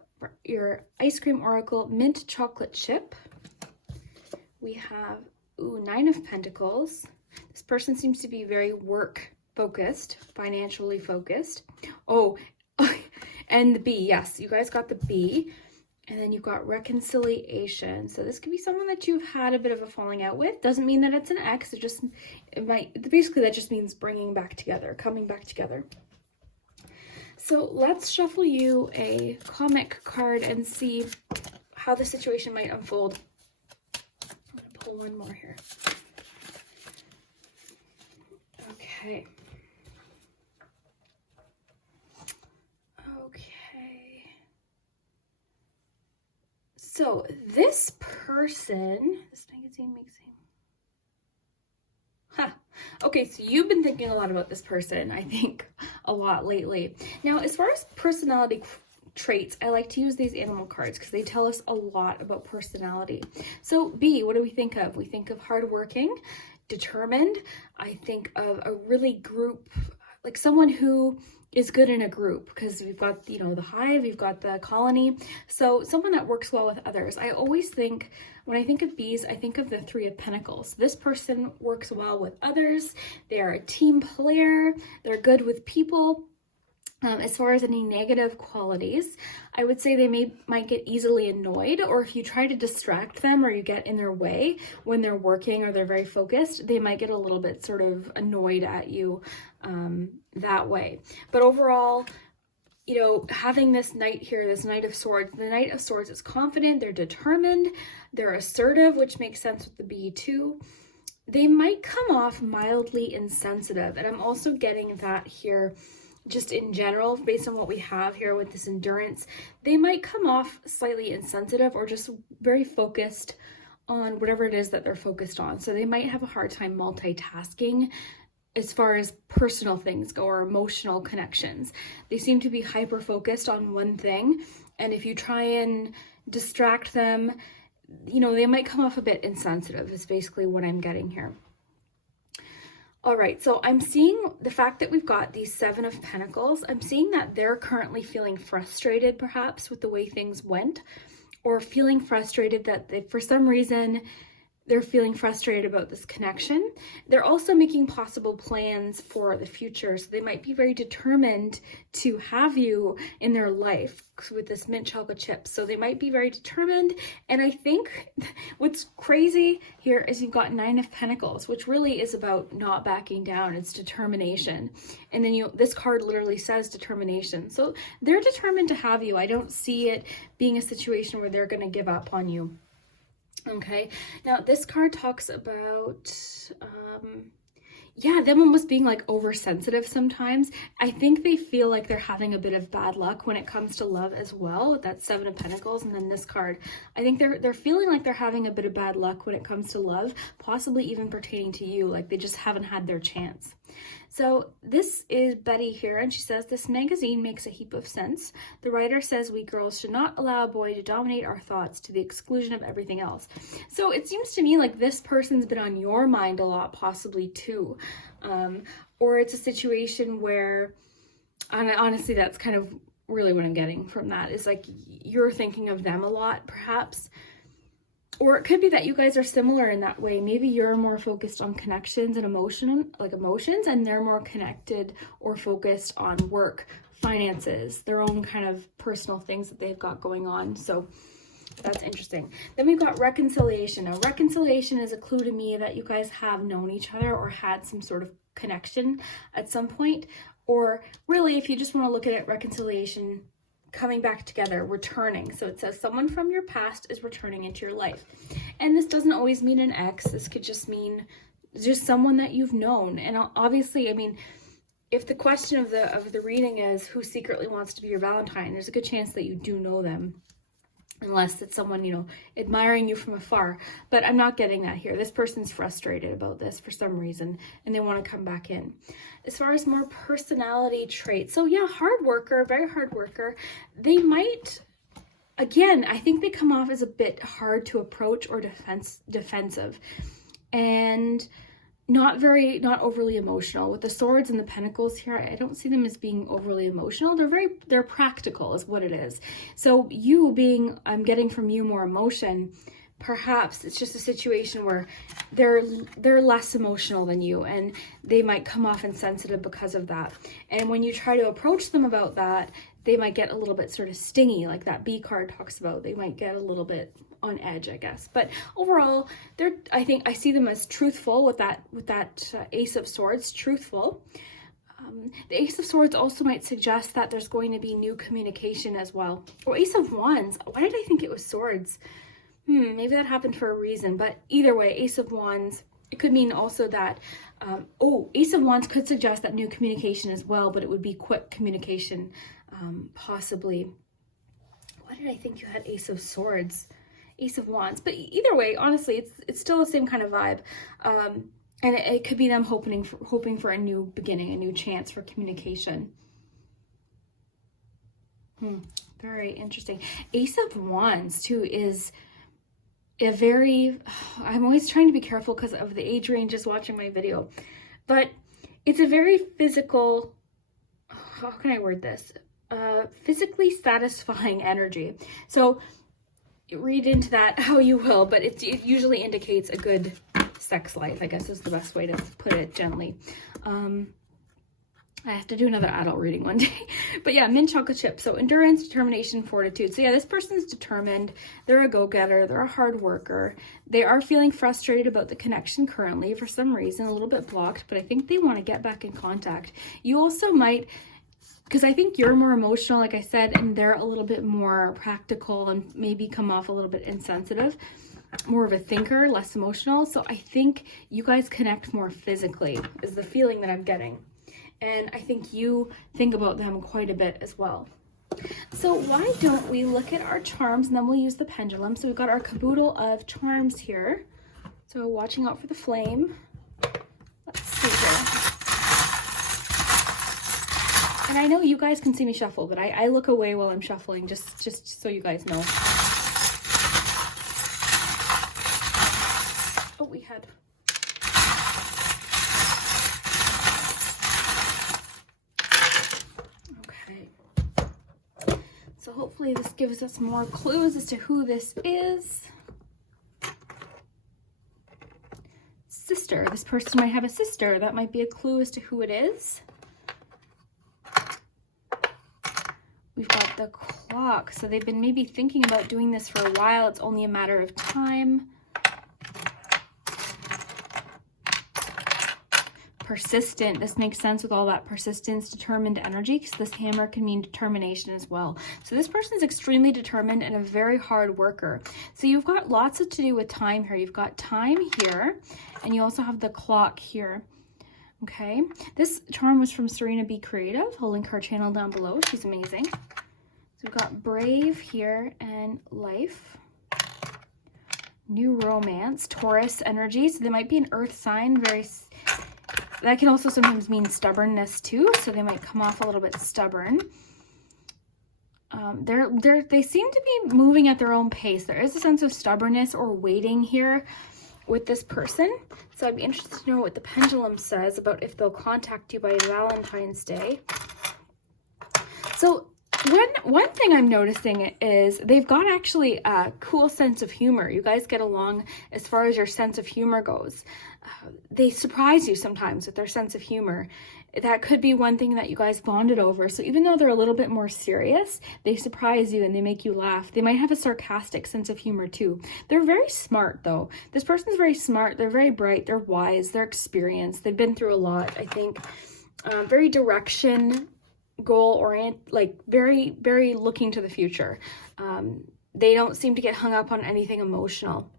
your Ice Cream Oracle, Mint Chocolate Chip. We have, 9 of Pentacles. This person seems to be very work focused, financially focused. Oh, and the B, yes, you guys got the B. And then you've got reconciliation. So this could be someone that you've had a bit of a falling out with. Doesn't mean that it's an ex. Basically that just means bringing back together, coming back together. So let's shuffle you a comic card and see how the situation might unfold. I'm gonna pull one more here. Okay. So this person, this magazine makes him. Okay, so you've been thinking a lot about this person, I think, a lot lately. Now, as far as personality traits, I like to use these animal cards because they tell us a lot about personality. So B, what do we think of? We think of hardworking, determined. I think of a really group, like someone who is good in a group, because we've got, you know, the hive, we've got the colony. So someone that works well with others. I always think, when I think of bees, I think of the 3 of Pentacles. This person works well with others. They are a team player. They're good with people. As far as any negative qualities, I would say they might get easily annoyed, or if you try to distract them or you get in their way when they're working or they're very focused, they might get a little bit sort of annoyed at you that way. But overall, you know, having this Knight here, this Knight of Swords, the Knight of Swords is confident, they're determined, they're assertive, which makes sense with the B too. They might come off mildly insensitive, and I'm also getting that here just in general, based on what we have here with this endurance. They might come off slightly insensitive or just very focused on whatever it is that they're focused on. So they might have a hard time multitasking as far as personal things go or emotional connections. They seem to be hyper focused on one thing, and if you try and distract them, you know, they might come off a bit insensitive is basically what I'm getting here. All right, so I'm seeing the fact that we've got these Seven of Pentacles. I'm seeing that they're currently feeling frustrated perhaps with the way things went, or feeling frustrated that they, for some reason, they're feeling frustrated about this connection. They're also making possible plans for the future. So they might be very determined to have you in their life with this mint chocolate chip. So they might be very determined. And I think what's crazy here is you've got Nine of Pentacles, which really is about not backing down. It's determination. And then this card literally says determination. So they're determined to have you. I don't see it being a situation where they're going to give up on you. Okay, now this card talks about, yeah, them almost being like oversensitive sometimes. I think they feel like they're having a bit of bad luck when it comes to love as well, with that Seven of Pentacles. And then this card, I think they're feeling like they're having a bit of bad luck when it comes to love, possibly even pertaining to you, like they just haven't had their chance. So this is Betty here, and she says, this magazine makes a heap of sense. The writer says we girls should not allow a boy to dominate our thoughts to the exclusion of everything else. So it seems to me like this person's been on your mind a lot, possibly too. Or it's a situation where, and honestly, that's kind of really what I'm getting from that, is like you're thinking of them a lot, perhaps. Or it could be that you guys are similar in that way. Maybe you're more focused on connections and emotions, and they're more connected or focused on work, finances, their own kind of personal things that they've got going on. So that's interesting. Then we've got reconciliation. Now, reconciliation is a clue to me that you guys have known each other or had some sort of connection at some point. Or really, if you just want to look at it, reconciliation, coming back together, returning. So it says someone from your past is returning into your life. And this doesn't always mean an ex. This could just mean just someone that you've known. And obviously, I mean, if the question of the reading is who secretly wants to be your Valentine, there's a good chance that you do know them. Unless it's someone, you know, admiring you from afar. But I'm not getting that here. This person's frustrated about this for some reason, and they want to come back in. As far as more personality traits, so yeah, hard worker, very hard worker. They might, again, I think they come off as a bit hard to approach or defensive. And not overly emotional. With the Swords and the Pentacles here, I don't see them as being overly emotional. They're practical is what it is. So you being, I'm getting from you more emotion, perhaps it's just a situation where they're less emotional than you, and they might come off insensitive because of that. And when you try to approach them about that, they might get a little bit sort of stingy, like that B card talks about. They might get a little bit on edge, I guess. But overall, I think I see them as truthful with that Ace of Swords, truthful. The Ace of Swords also might suggest that there's going to be new communication as well. Or Ace of Wands. Why did I think it was Swords? Maybe that happened for a reason. But either way, Ace of Wands, it could mean also that, Ace of Wands could suggest that new communication as well, but it would be quick communication, possibly. Why did I think you had Ace of Swords? Ace of Wands. But either way, honestly, it's still the same kind of vibe. And it could be them hoping for a new beginning, a new chance for communication. Very interesting. Ace of Wands, too, is a very... I'm always trying to be careful because of the age ranges watching my video. But it's a very physical... How can I word this? Physically satisfying energy. So read into that how you will, but it usually indicates a good sex life, I guess is the best way to put it gently. I have to do another adult reading one day. But yeah, mint chocolate chip. So endurance, determination, fortitude. So yeah, this person's determined. They're a go-getter. They're a hard worker. They are feeling frustrated about the connection currently for some reason, a little bit blocked, but I think they want to get back in contact. You also might, because I think you're more emotional, like I said, and they're a little bit more practical and maybe come off a little bit insensitive, more of a thinker, less emotional. So I think you guys connect more physically is the feeling that I'm getting. And I think you think about them quite a bit as well. So why don't we look at our charms and then we'll use the pendulum. So we've got our caboodle of charms here. So watching out for the flame. Let's see here. And I know you guys can see me shuffle, but I look away while I'm shuffling, just so you guys know. Oh, we had... So hopefully this gives us more clues as to who this is. Sister. This person might have a sister. That might be a clue as to who it is. We've got the clock. So they've been maybe thinking about doing this for a while. It's only a matter of time. Persistent. This makes sense with all that persistence, determined energy, because this hammer can mean determination as well. So this person is extremely determined and a very hard worker. So you've got lots to do with time here. You've got time here, and you also have the clock here. Okay. This charm was from Serena Be Creative. I'll link her channel down below. She's amazing. So we've got brave here and life. New romance, Taurus energy. So they might be an earth sign, that can also sometimes mean stubbornness too, so they might come off a little bit stubborn. They seem to be moving at their own pace. There is a sense of stubbornness or waiting here with this person. So I'd be interested to know what the pendulum says about if they'll contact you by Valentine's Day. So one thing I'm noticing is they've got actually a cool sense of humor. You guys get along as far as your sense of humor goes. They surprise you sometimes with their sense of humor. That could be one thing that you guys bonded over. So even though they're a little bit more serious, they surprise you and they make you laugh. They might have a sarcastic sense of humor too. They're very smart though. This person's very smart. They're very bright. They're wise. They're experienced. They've been through a lot, I think. Very direction, goal oriented, like very, very looking to the future. They don't seem to get hung up on anything emotional.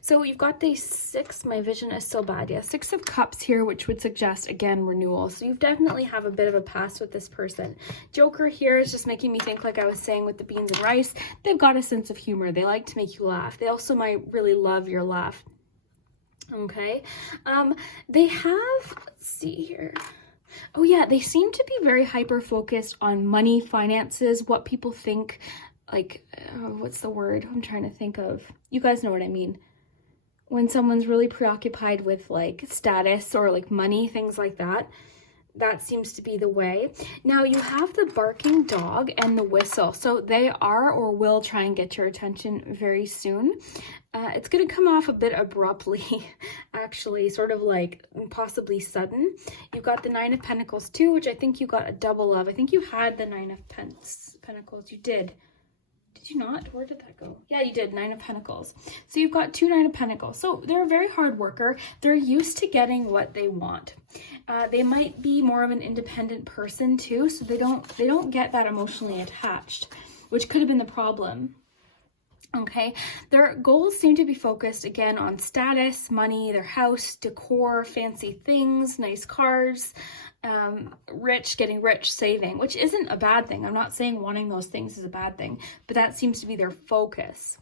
So you've got the 6, my vision is so bad. Yeah, 6 of Cups here, which would suggest, again, renewal. So you definitely have a bit of a past with this person. Joker here is just making me think, like I was saying with the beans and rice, they've got a sense of humor. They like to make you laugh. They also might really love your laugh. Okay. They have, let's see here. Oh yeah, they seem to be very hyper-focused on money, finances, what people think, like, what's the word I'm trying to think of? You guys know what I mean. When someone's really preoccupied with like status or like money, things like that, that seems to be the way. Now you have the barking dog and the whistle. So they are or will try and get your attention very soon. It's going to come off a bit abruptly, actually, sort of like possibly sudden. You've got the 9 of Pentacles too, which I think you got a double of. I think you had the 9 of Pentacles. You did. Did you not? Where did that go? Yeah, you did. 9 of Pentacles. So you've got 2 9 of Pentacles. So they're a very hard worker. They're used to getting what they want. They might be more of an independent person too, so they don't get that emotionally attached, which could have been the problem. Okay, their goals seem to be focused again on status, money, their house, decor, fancy things, nice cars, getting rich, saving, which isn't a bad thing. I'm not saying wanting those things is a bad thing, but that seems to be their focus.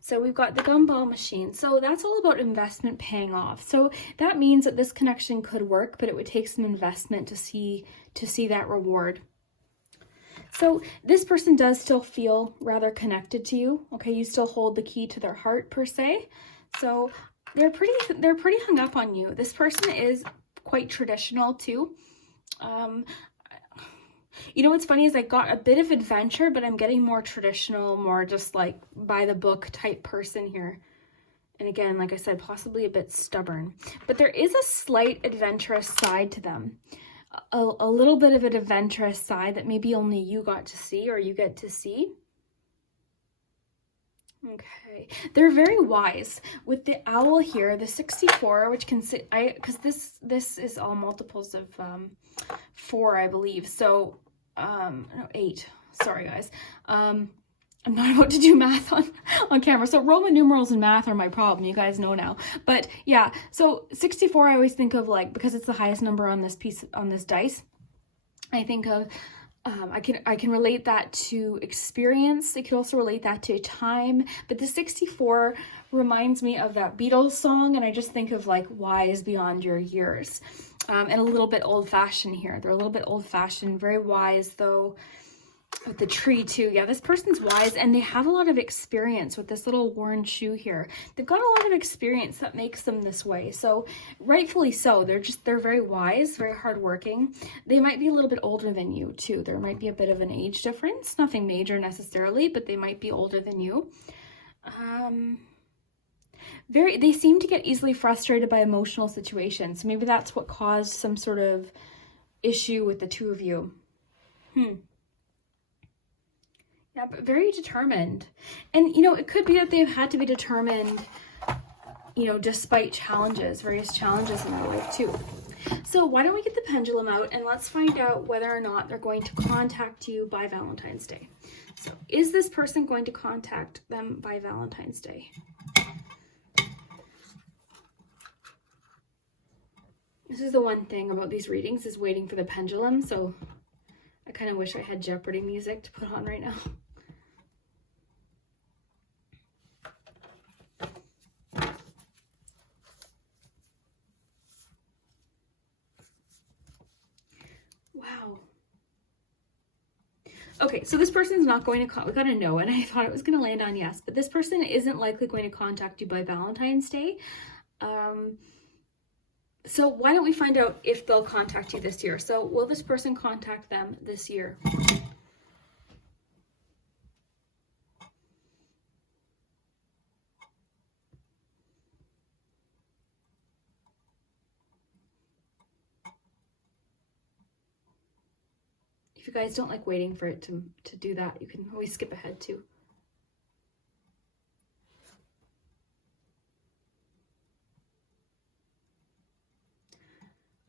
So we've got the gumball machine. So that's all about investment paying off. So that means that this connection could work, but it would take some investment to see that reward. So this person does still feel rather connected to you. Okay, you still hold the key to their heart per se. So they're pretty hung up on you. This person is quite traditional too. You know what's funny is I got a bit of adventure, but I'm getting more traditional, more just like by the book type person here. And again, like I said, possibly a bit stubborn. But there is a slight adventurous side to them. a little bit of an adventurous side that maybe only you got to see or you get to see. Okay, they're very wise with the owl here, the 64, which can sit, because this is all multiples of 4, I believe. So no, 8. Sorry guys. I'm not about to do math on camera. So Roman numerals and math are my problem. You guys know now. But yeah, so 64 I always think of, like, because it's the highest number on this dice, I think of I can relate that to experience. I could also relate that to time. But the 64 reminds me of that Beatles song, and I just think of like wise beyond your years. And a little bit old-fashioned here. They're a little bit old-fashioned, very wise though. With the tree too. Yeah, this person's wise, and they have a lot of experience with this little worn shoe here. They've got a lot of experience that makes them this way. So rightfully so. They're very wise, very hardworking. They might be a little bit older than you too. There might be a bit of an age difference. Nothing major necessarily, but they might be older than you. They seem to get easily frustrated by emotional situations. Maybe that's what caused some sort of issue with the two of you. Yeah, but very determined. And, you know, it could be that they've had to be determined, you know, despite challenges, various challenges in their life too. So why don't we get the pendulum out and let's find out whether or not they're going to contact you by Valentine's Day. So is this person going to contact them by Valentine's Day? This is the one thing about these readings, is waiting for the pendulum. So I kind of wish I had Jeopardy music to put on right now. Wow. Okay, so this person's not going to, we got a no, and I thought it was going to land on yes, but this person isn't likely going to contact you by Valentine's Day. So why don't we find out if they'll contact you this year? So will this person contact them this year? If you guys don't like waiting for it to do that, you can always skip ahead too.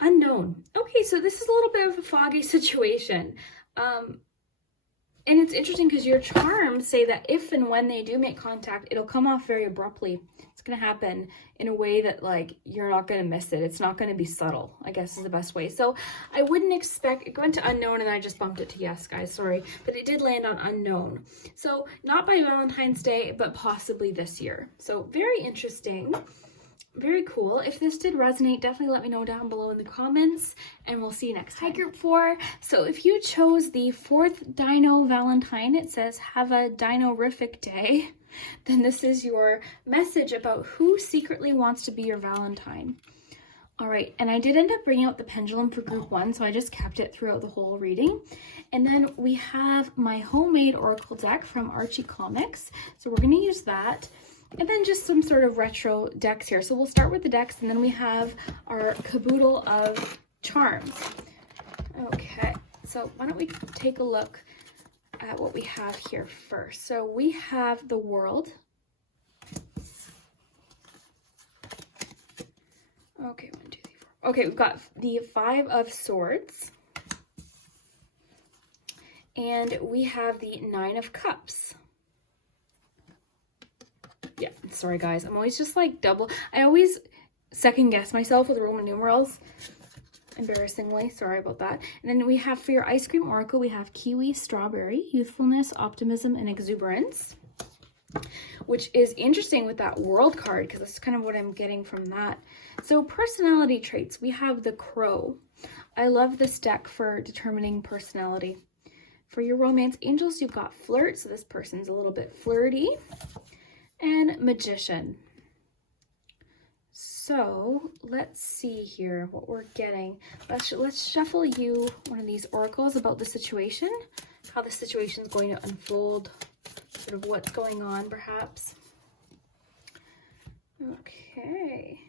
Unknown. Okay, so this is a little bit of a foggy situation. And it's interesting because your charms say that if and when they do make contact, it'll come off very abruptly. It's going to happen in a way that, like, you're not going to miss it. It's not going to be subtle, I guess is the best way. So I wouldn't expect, it went to unknown and I just bumped it to yes, guys, sorry. But it did land on unknown. So not by Valentine's Day, but possibly this year. So very interesting. Very cool. If this did resonate, definitely let me know down below in the comments, and we'll see you next time. Hi, Group 4. So if you chose the 4th Dino Valentine, it says, have a dino-rific day, then this is your message about who secretly wants to be your Valentine. All right, and I did end up bringing out the pendulum for Group 1, so I just kept it throughout the whole reading. And then we have my homemade oracle deck from Archie Comics, so we're going to use that. And then just some sort of retro decks here. So we'll start with the decks, and then we have our caboodle of charms. Okay, so why don't we take a look at what we have here first. So we have the World. Okay, 1, 2, 3, 4. Okay, we've got the 5 of Swords. And we have the 9 of Cups. Yeah, sorry guys, I'm always just like I always second guess myself with Roman numerals, embarrassingly, sorry about that. And then we have for your ice cream oracle, we have kiwi, strawberry, youthfulness, optimism, and exuberance, which is interesting with that world card because that's kind of what I'm getting from that. So personality traits, we have the crow. I love this deck for determining personality. For your romance angels, you've got flirt, so this person's a little bit flirty. And magician. So let's see here what we're getting. Let's shuffle you one of these oracles about the situation, how the situation is going to unfold, sort of what's going on perhaps. Okay.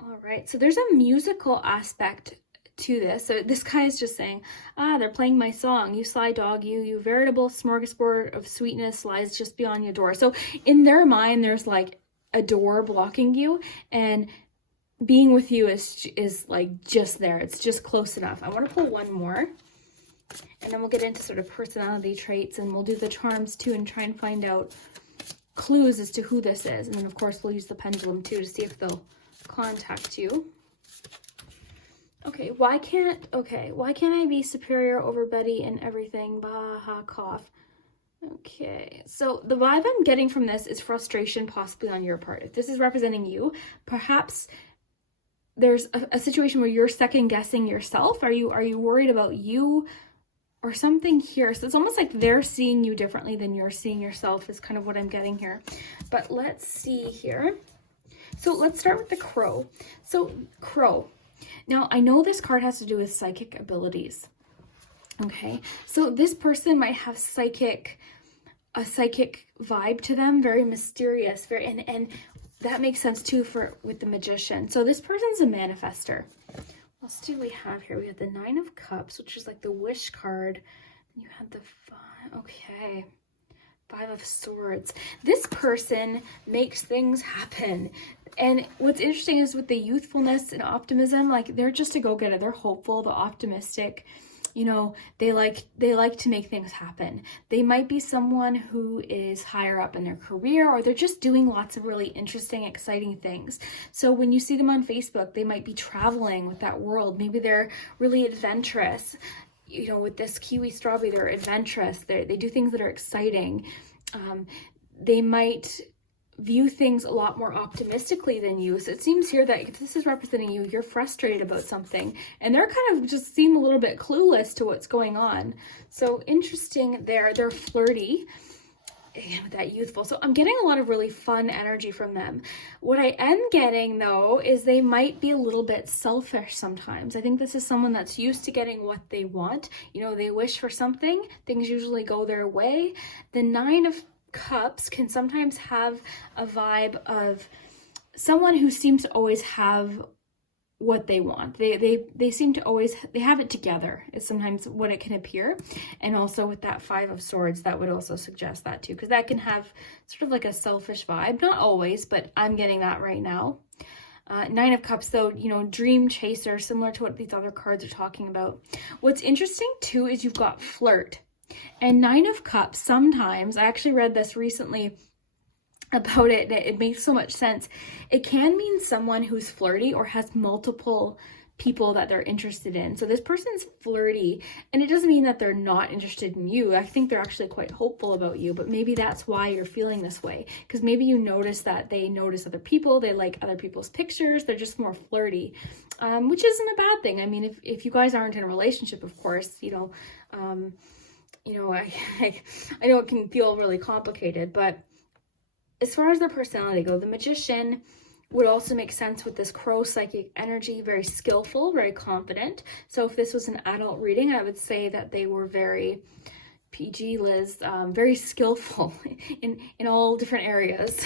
All right. right, so there's a musical aspect to this. So this guy is just saying, they're playing my song, you sly dog, you veritable smorgasbord of sweetness lies just beyond your door. So in their mind, there's like a door blocking you, and being with you is like just there. It's just close enough. I want to pull one more, and then we'll get into sort of personality traits, and we'll do the charms too and try and find out clues as to who this is. And then of course we'll use the pendulum too to see if they'll contact you. Okay, why can't I be superior over Betty in everything? Baha, cough. Okay, so the vibe I'm getting from this is frustration, possibly on your part. If this is representing you, perhaps there's a situation where you're second guessing yourself. Are you worried about you or something here? So it's almost like they're seeing you differently than you're seeing yourself is kind of what I'm getting here. But let's see here. So let's start with the crow. So crow. Now, I know this card has to do with psychic abilities. Okay, so this person might have a psychic vibe to them, very mysterious, and that makes sense too with the magician. So this person's a manifester. What else do we have here? We have the 9 of Cups, which is like the wish card. You have the 5 of Swords. This person makes things happen. And what's interesting is with the youthfulness and optimism, like they're just a go-getter. They're hopeful, they're optimistic. You know, they like to make things happen. They might be someone who is higher up in their career, or they're just doing lots of really interesting, exciting things. So when you see them on Facebook, they might be traveling with that world. Maybe they're really adventurous. You know, with this kiwi strawberry, they're adventurous. They do things that are exciting. They might view things a lot more optimistically than you. So it seems here that if this is representing you, you're frustrated about something, and they're kind of just seem a little bit clueless to what's going on. So interesting there. They're flirty, that youthful. So I'm getting a lot of really fun energy from them. What I am getting though is they might be a little bit selfish sometimes. I think this is someone that's used to getting what they want. You know, they wish for something, things usually go their way. The 9 of Cups can sometimes have a vibe of someone who seems to always have what they want. They seem to always, they have it together is sometimes what it can appear. And also with that 5 of Swords, that would also suggest that too, because that can have sort of like a selfish vibe. Not always, but I'm getting that right now. 9 of Cups though, you know, dream chaser, similar to what these other cards are talking about. What's interesting too is you've got flirt. And 9 of Cups, sometimes, I actually read this recently about it, it makes so much sense. It can mean someone who's flirty or has multiple people that they're interested in. So this person's flirty, and it doesn't mean that they're not interested in you. I think they're actually quite hopeful about you, but maybe that's why you're feeling this way. Because maybe you notice that they notice other people, they like other people's pictures, they're just more flirty, which isn't a bad thing. I mean, if you guys aren't in a relationship, of course, I know it can feel really complicated, but as far as their personality go, the magician would also make sense with this crow psychic energy, very skillful, very confident. So if this was an adult reading, I would say that they were very PG, Liz, very skillful in all different areas,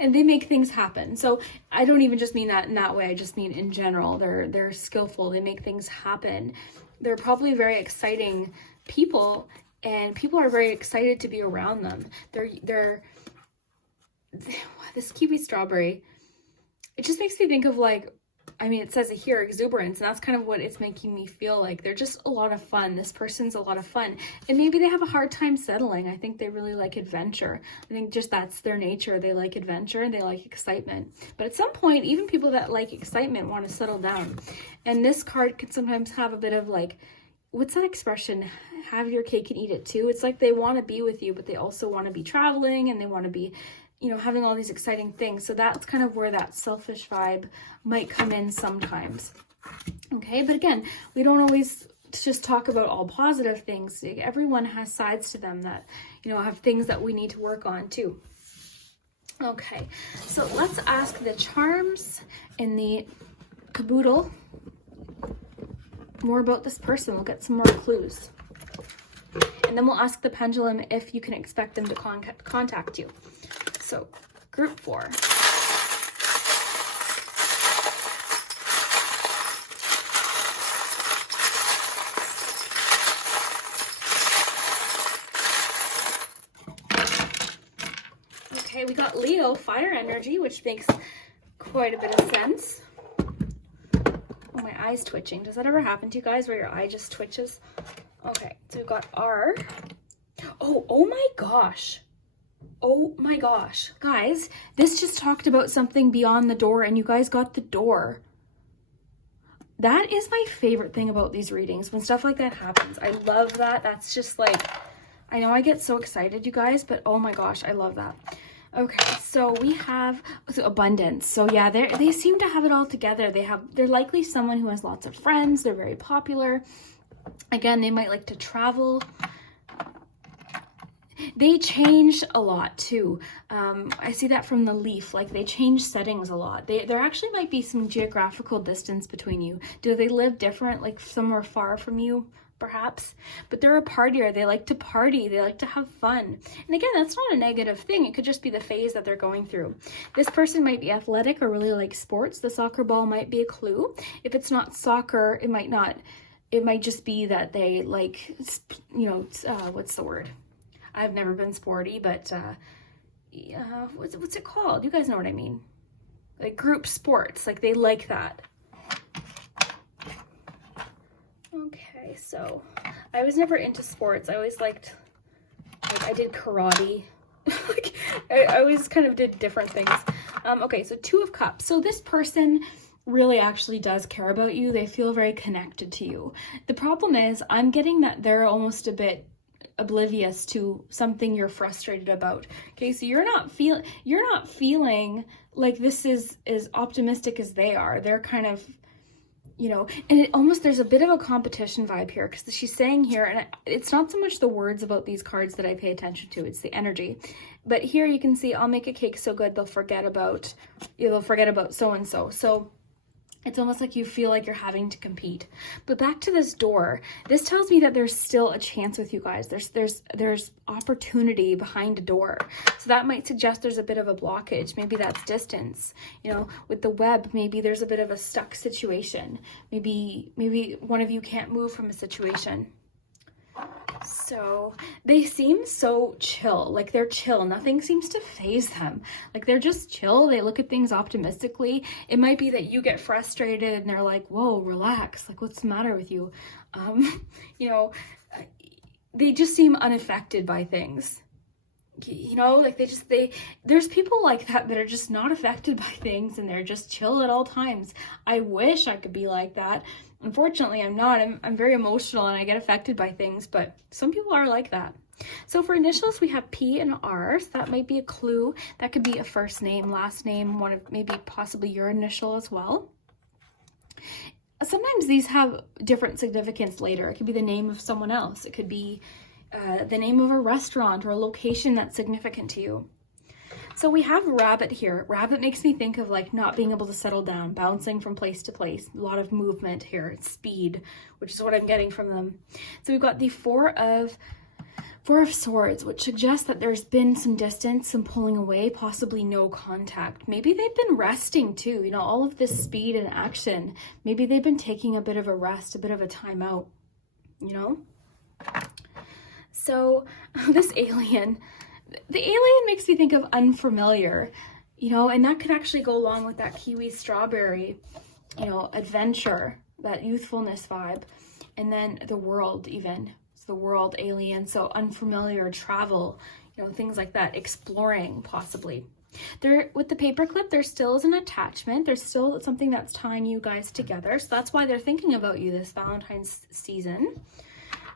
and they make things happen. So I don't even just mean that in that way. I just mean in general, they're skillful. They make things happen. They're probably very exciting people, and people are very excited to be around them. This kiwi strawberry, it just makes me think of, like, I mean, it says it here, exuberance, and that's kind of what it's making me feel like. They're just a lot of fun. This person's a lot of fun, and maybe they have a hard time settling. I think they really like adventure. I think just that's their nature. They like adventure and they like excitement, but at some point, even people that like excitement want to settle down. And this card can sometimes have a bit of, like, what's that expression? Have your cake and eat it too. It's like they want to be with you, but they also want to be traveling, and they want to be, having all these exciting things. So that's kind of where that selfish vibe might come in sometimes. Okay, but again, we don't always just talk about all positive things. Everyone has sides to them that, have things that we need to work on too. Okay, so let's ask the charms in the caboodle more about this person. We'll get some more clues. And then we'll ask the pendulum if you can expect them to contact you. So, group 4. we got Leo, fire energy, which makes quite a bit of sense. Oh, my eye's twitching. Does that ever happen to you guys where your eye just twitches? Okay, so we've got R. Oh my gosh. Oh my gosh. Guys, this just talked about something beyond the door, and you guys got the door. That is my favorite thing about these readings, when stuff like that happens. I love that. That's just like, I know I get so excited, you guys, but oh my gosh, I love that. Okay, so we have abundance. So yeah, they seem to have it all together. They're likely someone who has lots of friends. They're very popular. Again, they might like to travel. They change a lot too. I see that from the leaf, like they change settings a lot. There actually might be some geographical distance between you. Do they live different, like somewhere far from you, perhaps? But they're a partier. They like to party. They like to have fun. And again, that's not a negative thing. It could just be the phase that they're going through. This person might be athletic or really like sports. The soccer ball might be a clue. If it's not soccer, it might not. It might just be that they like, you know, what's the word? I've never been sporty, but what's it called? You guys know what I mean. Like group sports, like they like that. Okay, so I was never into sports. I always liked, like I did karate. Like I always kind of did different things. Okay, so 2 of Cups. So this person really actually does care about you. They feel very connected to you. The problem is I'm getting that they're almost a bit oblivious to something you're frustrated about. Okay, so you're not feeling like this is as optimistic as they are. They're kind of, you know, and there's a bit of a competition vibe here, because she's saying here, and it's not so much the words about these cards that I pay attention to, it's the energy. But here you can see, I'll make a cake so good they'll forget about so and so. So it's almost like you feel like you're having to compete. But back to this door, this tells me that there's still a chance with you guys. There's opportunity behind a door. So that might suggest there's a bit of a blockage. Maybe that's distance. You know, with the web, maybe there's a bit of a stuck situation. Maybe one of you can't move from a situation. So they seem so chill, like they're chill. Nothing seems to faze them. Like they're just chill. They look at things optimistically. It might be that you get frustrated and they're like, whoa, relax. Like, what's the matter with you? You know, they just seem unaffected by things. You know, like there's people like that are just not affected by things, and they're just chill at all times. I wish I could be like that. Unfortunately, I'm not. I'm very emotional and I get affected by things, but some people are like that. So for initials, we have P and R. So that might be a clue. That could be a first name, last name, one of maybe possibly your initial as well. Sometimes these have different significance later. It could be the name of someone else. It could be the name of a restaurant or a location that's significant to you. So we have rabbit here. Rabbit makes me think of like not being able to settle down, bouncing from place to place. A lot of movement here, speed, which is what I'm getting from them. So we've got the Four of Swords, which suggests that there's been some distance, some pulling away, possibly no contact. Maybe they've been resting too. You know, all of this speed and action. Maybe they've been taking a bit of a rest, a bit of a time out, you know? So this alien, the alien makes me think of unfamiliar, you know, and that could actually go along with that kiwi strawberry, you know, adventure, that youthfulness vibe. And then the world even, it's the world alien, so unfamiliar, travel, you know, things like that, exploring possibly. There, with the paperclip, there still is an attachment. There's still something that's tying you guys together. So that's why they're thinking about you this Valentine's season.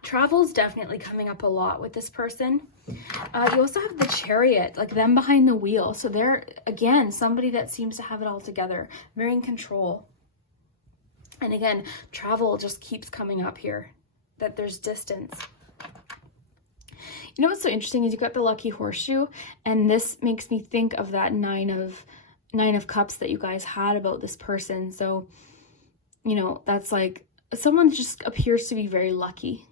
Travel is definitely coming up a lot with this person. You also have the Chariot, like them behind the wheel. So they're, again, somebody that seems to have it all together, very in control. And again, travel just keeps coming up here, that there's distance. You know what's so interesting is you got the lucky horseshoe, and this makes me think of that nine of cups that you guys had about this person. So, you know, that's like someone just appears to be very lucky.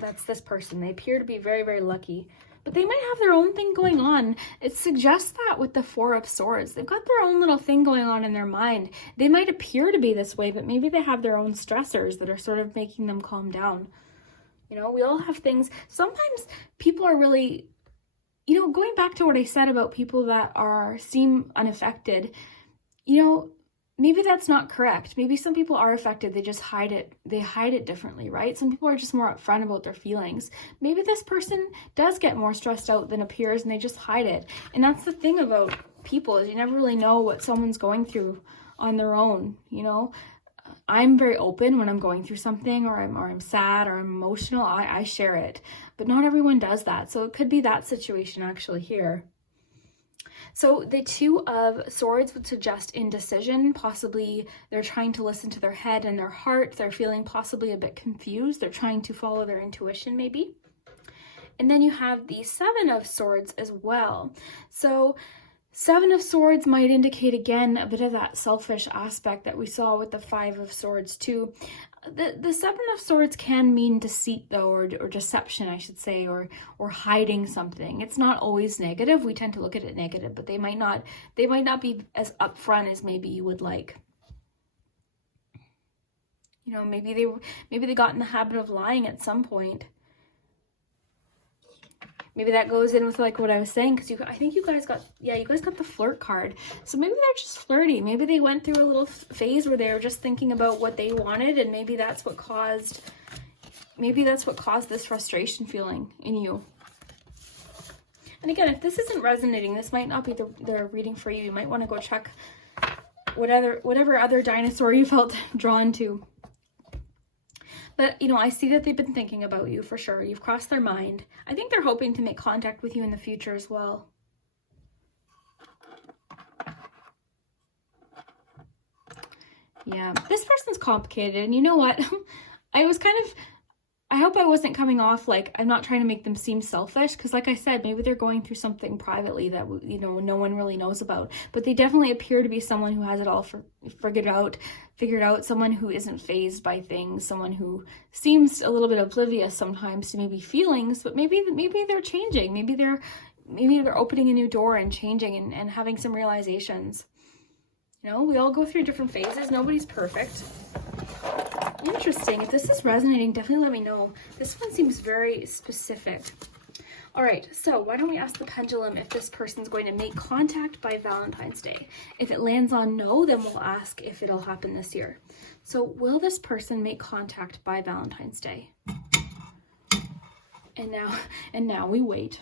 That's this person. They appear to be very, very lucky, but they might have their own thing going on. It suggests that with the Four of Swords, they've got their own little thing going on in their mind. They might appear to be this way, but maybe they have their own stressors that are sort of making them calm down. You know, we all have things. Sometimes people are really you know, going back to what I said about people that seem unaffected, you know, maybe that's not correct. Maybe some people are affected, they just hide it. They hide it differently, right? Some people are just more upfront about their feelings. Maybe this person does get more stressed out than appears and they just hide it. And that's the thing about people, is you never really know what someone's going through on their own, you know? I'm very open when I'm going through something, or I'm sad or I'm emotional. I share it, but not everyone does that. So it could be that situation actually here. So the Two of Swords would suggest indecision. Possibly they're trying to listen to their head and their heart. They're feeling possibly a bit confused. They're trying to follow their intuition maybe. And then you have the Seven of Swords as well. So Seven of Swords might indicate, again, a bit of that selfish aspect that we saw with the Five of Swords too. The Seven of Swords can mean deceit though, or deception, I should say, or hiding something. It's not always negative. We tend to look at it negative, but they might not be as upfront as maybe you would like. You know, maybe they got in the habit of lying at some point. Maybe that goes in with like what I was saying, because I think you guys got the flirt card. So maybe they're just flirty. Maybe they went through a little phase where they were just thinking about what they wanted, and maybe that's what caused this frustration feeling in you. And again, if this isn't resonating, this might not be the reading for you. You might want to go check whatever other dinosaur you felt drawn to. But, you know, I see that they've been thinking about you for sure. You've crossed their mind. I think they're hoping to make contact with you in the future as well. Yeah, this person's complicated. And you know what? I hope I wasn't coming off like I'm not trying to make them seem selfish, because like I said, maybe they're going through something privately that, you know, no one really knows about. But they definitely appear to be someone who has it all figured out, someone who isn't fazed by things, someone who seems a little bit oblivious sometimes to maybe feelings, but maybe they're changing. Maybe they're opening a new door and changing and having some realizations. You know, we all go through different phases. Nobody's perfect. Interesting. If this is resonating, definitely let me know. This one seems very specific. All right, so why don't we ask the pendulum if this person's going to make contact by Valentine's Day? If it lands on no, then we'll ask if it'll happen this year. So will this person make contact by Valentine's Day? And now we wait.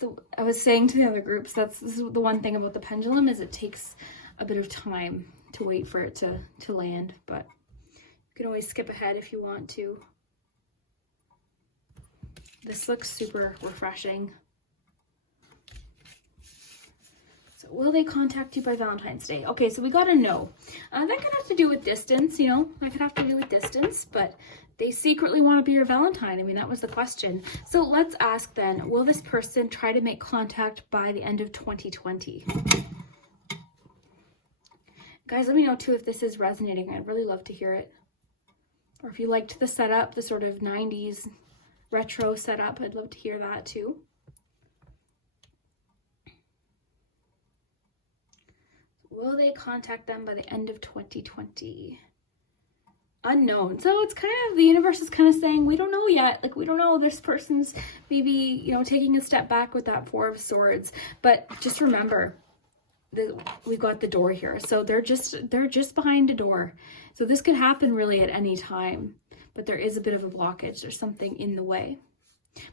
So I was saying to the other groups, this is the one thing about the pendulum, is it takes a bit of time to wait for it to land, but you can always skip ahead if you want to. This looks super refreshing. So will they contact you by Valentine's Day? Okay, so we got a no. That could have to do with distance, you know, that could have to do with distance, but they secretly want to be your Valentine. I mean, that was the question. So let's ask then, will this person try to make contact by the end of 2020? Guys, let me know too if this is resonating. I'd really love to hear it. Or if you liked the setup, the sort of 90s retro setup, I'd love to hear that too. Will they contact them by the end of 2020? Unknown. So it's kind of, the universe is kind of saying, we don't know yet. Like, we don't know. This person's maybe, you know, taking a step back with that Four of Swords. But just remember, we've got the door here. So they're just behind a door. So this could happen really at any time, but there is a bit of a blockage. There's something in the way,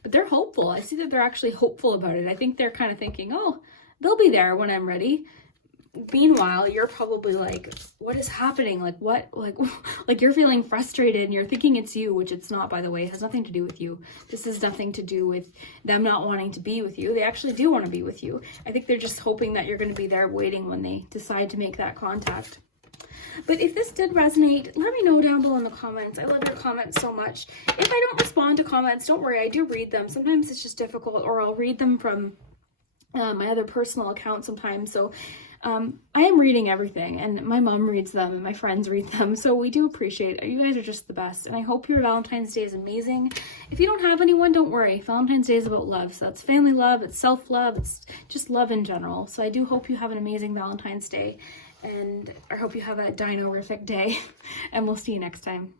but they're hopeful. I see that they're actually hopeful about it. I think they're kind of thinking, oh, they'll be there when I'm ready. Meanwhile, you're probably like, what is happening? Like what? Like you're feeling frustrated and you're thinking it's you, which it's not, by the way. It has nothing to do with you. This has nothing to do with them not wanting to be with you. They actually do want to be with you. I think they're just hoping that you're going to be there waiting when they decide to make that contact. But if this did resonate, let me know down below in the comments. I love your comments so much. If I don't respond to comments, don't worry, I do read them. Sometimes it's just difficult, or I'll read them from my other personal account sometimes. So I am reading everything, and my mom reads them and my friends read them. So we do appreciate it. You guys are just the best. And I hope your Valentine's Day is amazing. If you don't have anyone, don't worry. Valentine's Day is about love. So that's family love, it's self-love, it's just love in general. So I do hope you have an amazing Valentine's Day. And I hope you have a dino-rific day, and we'll see you next time.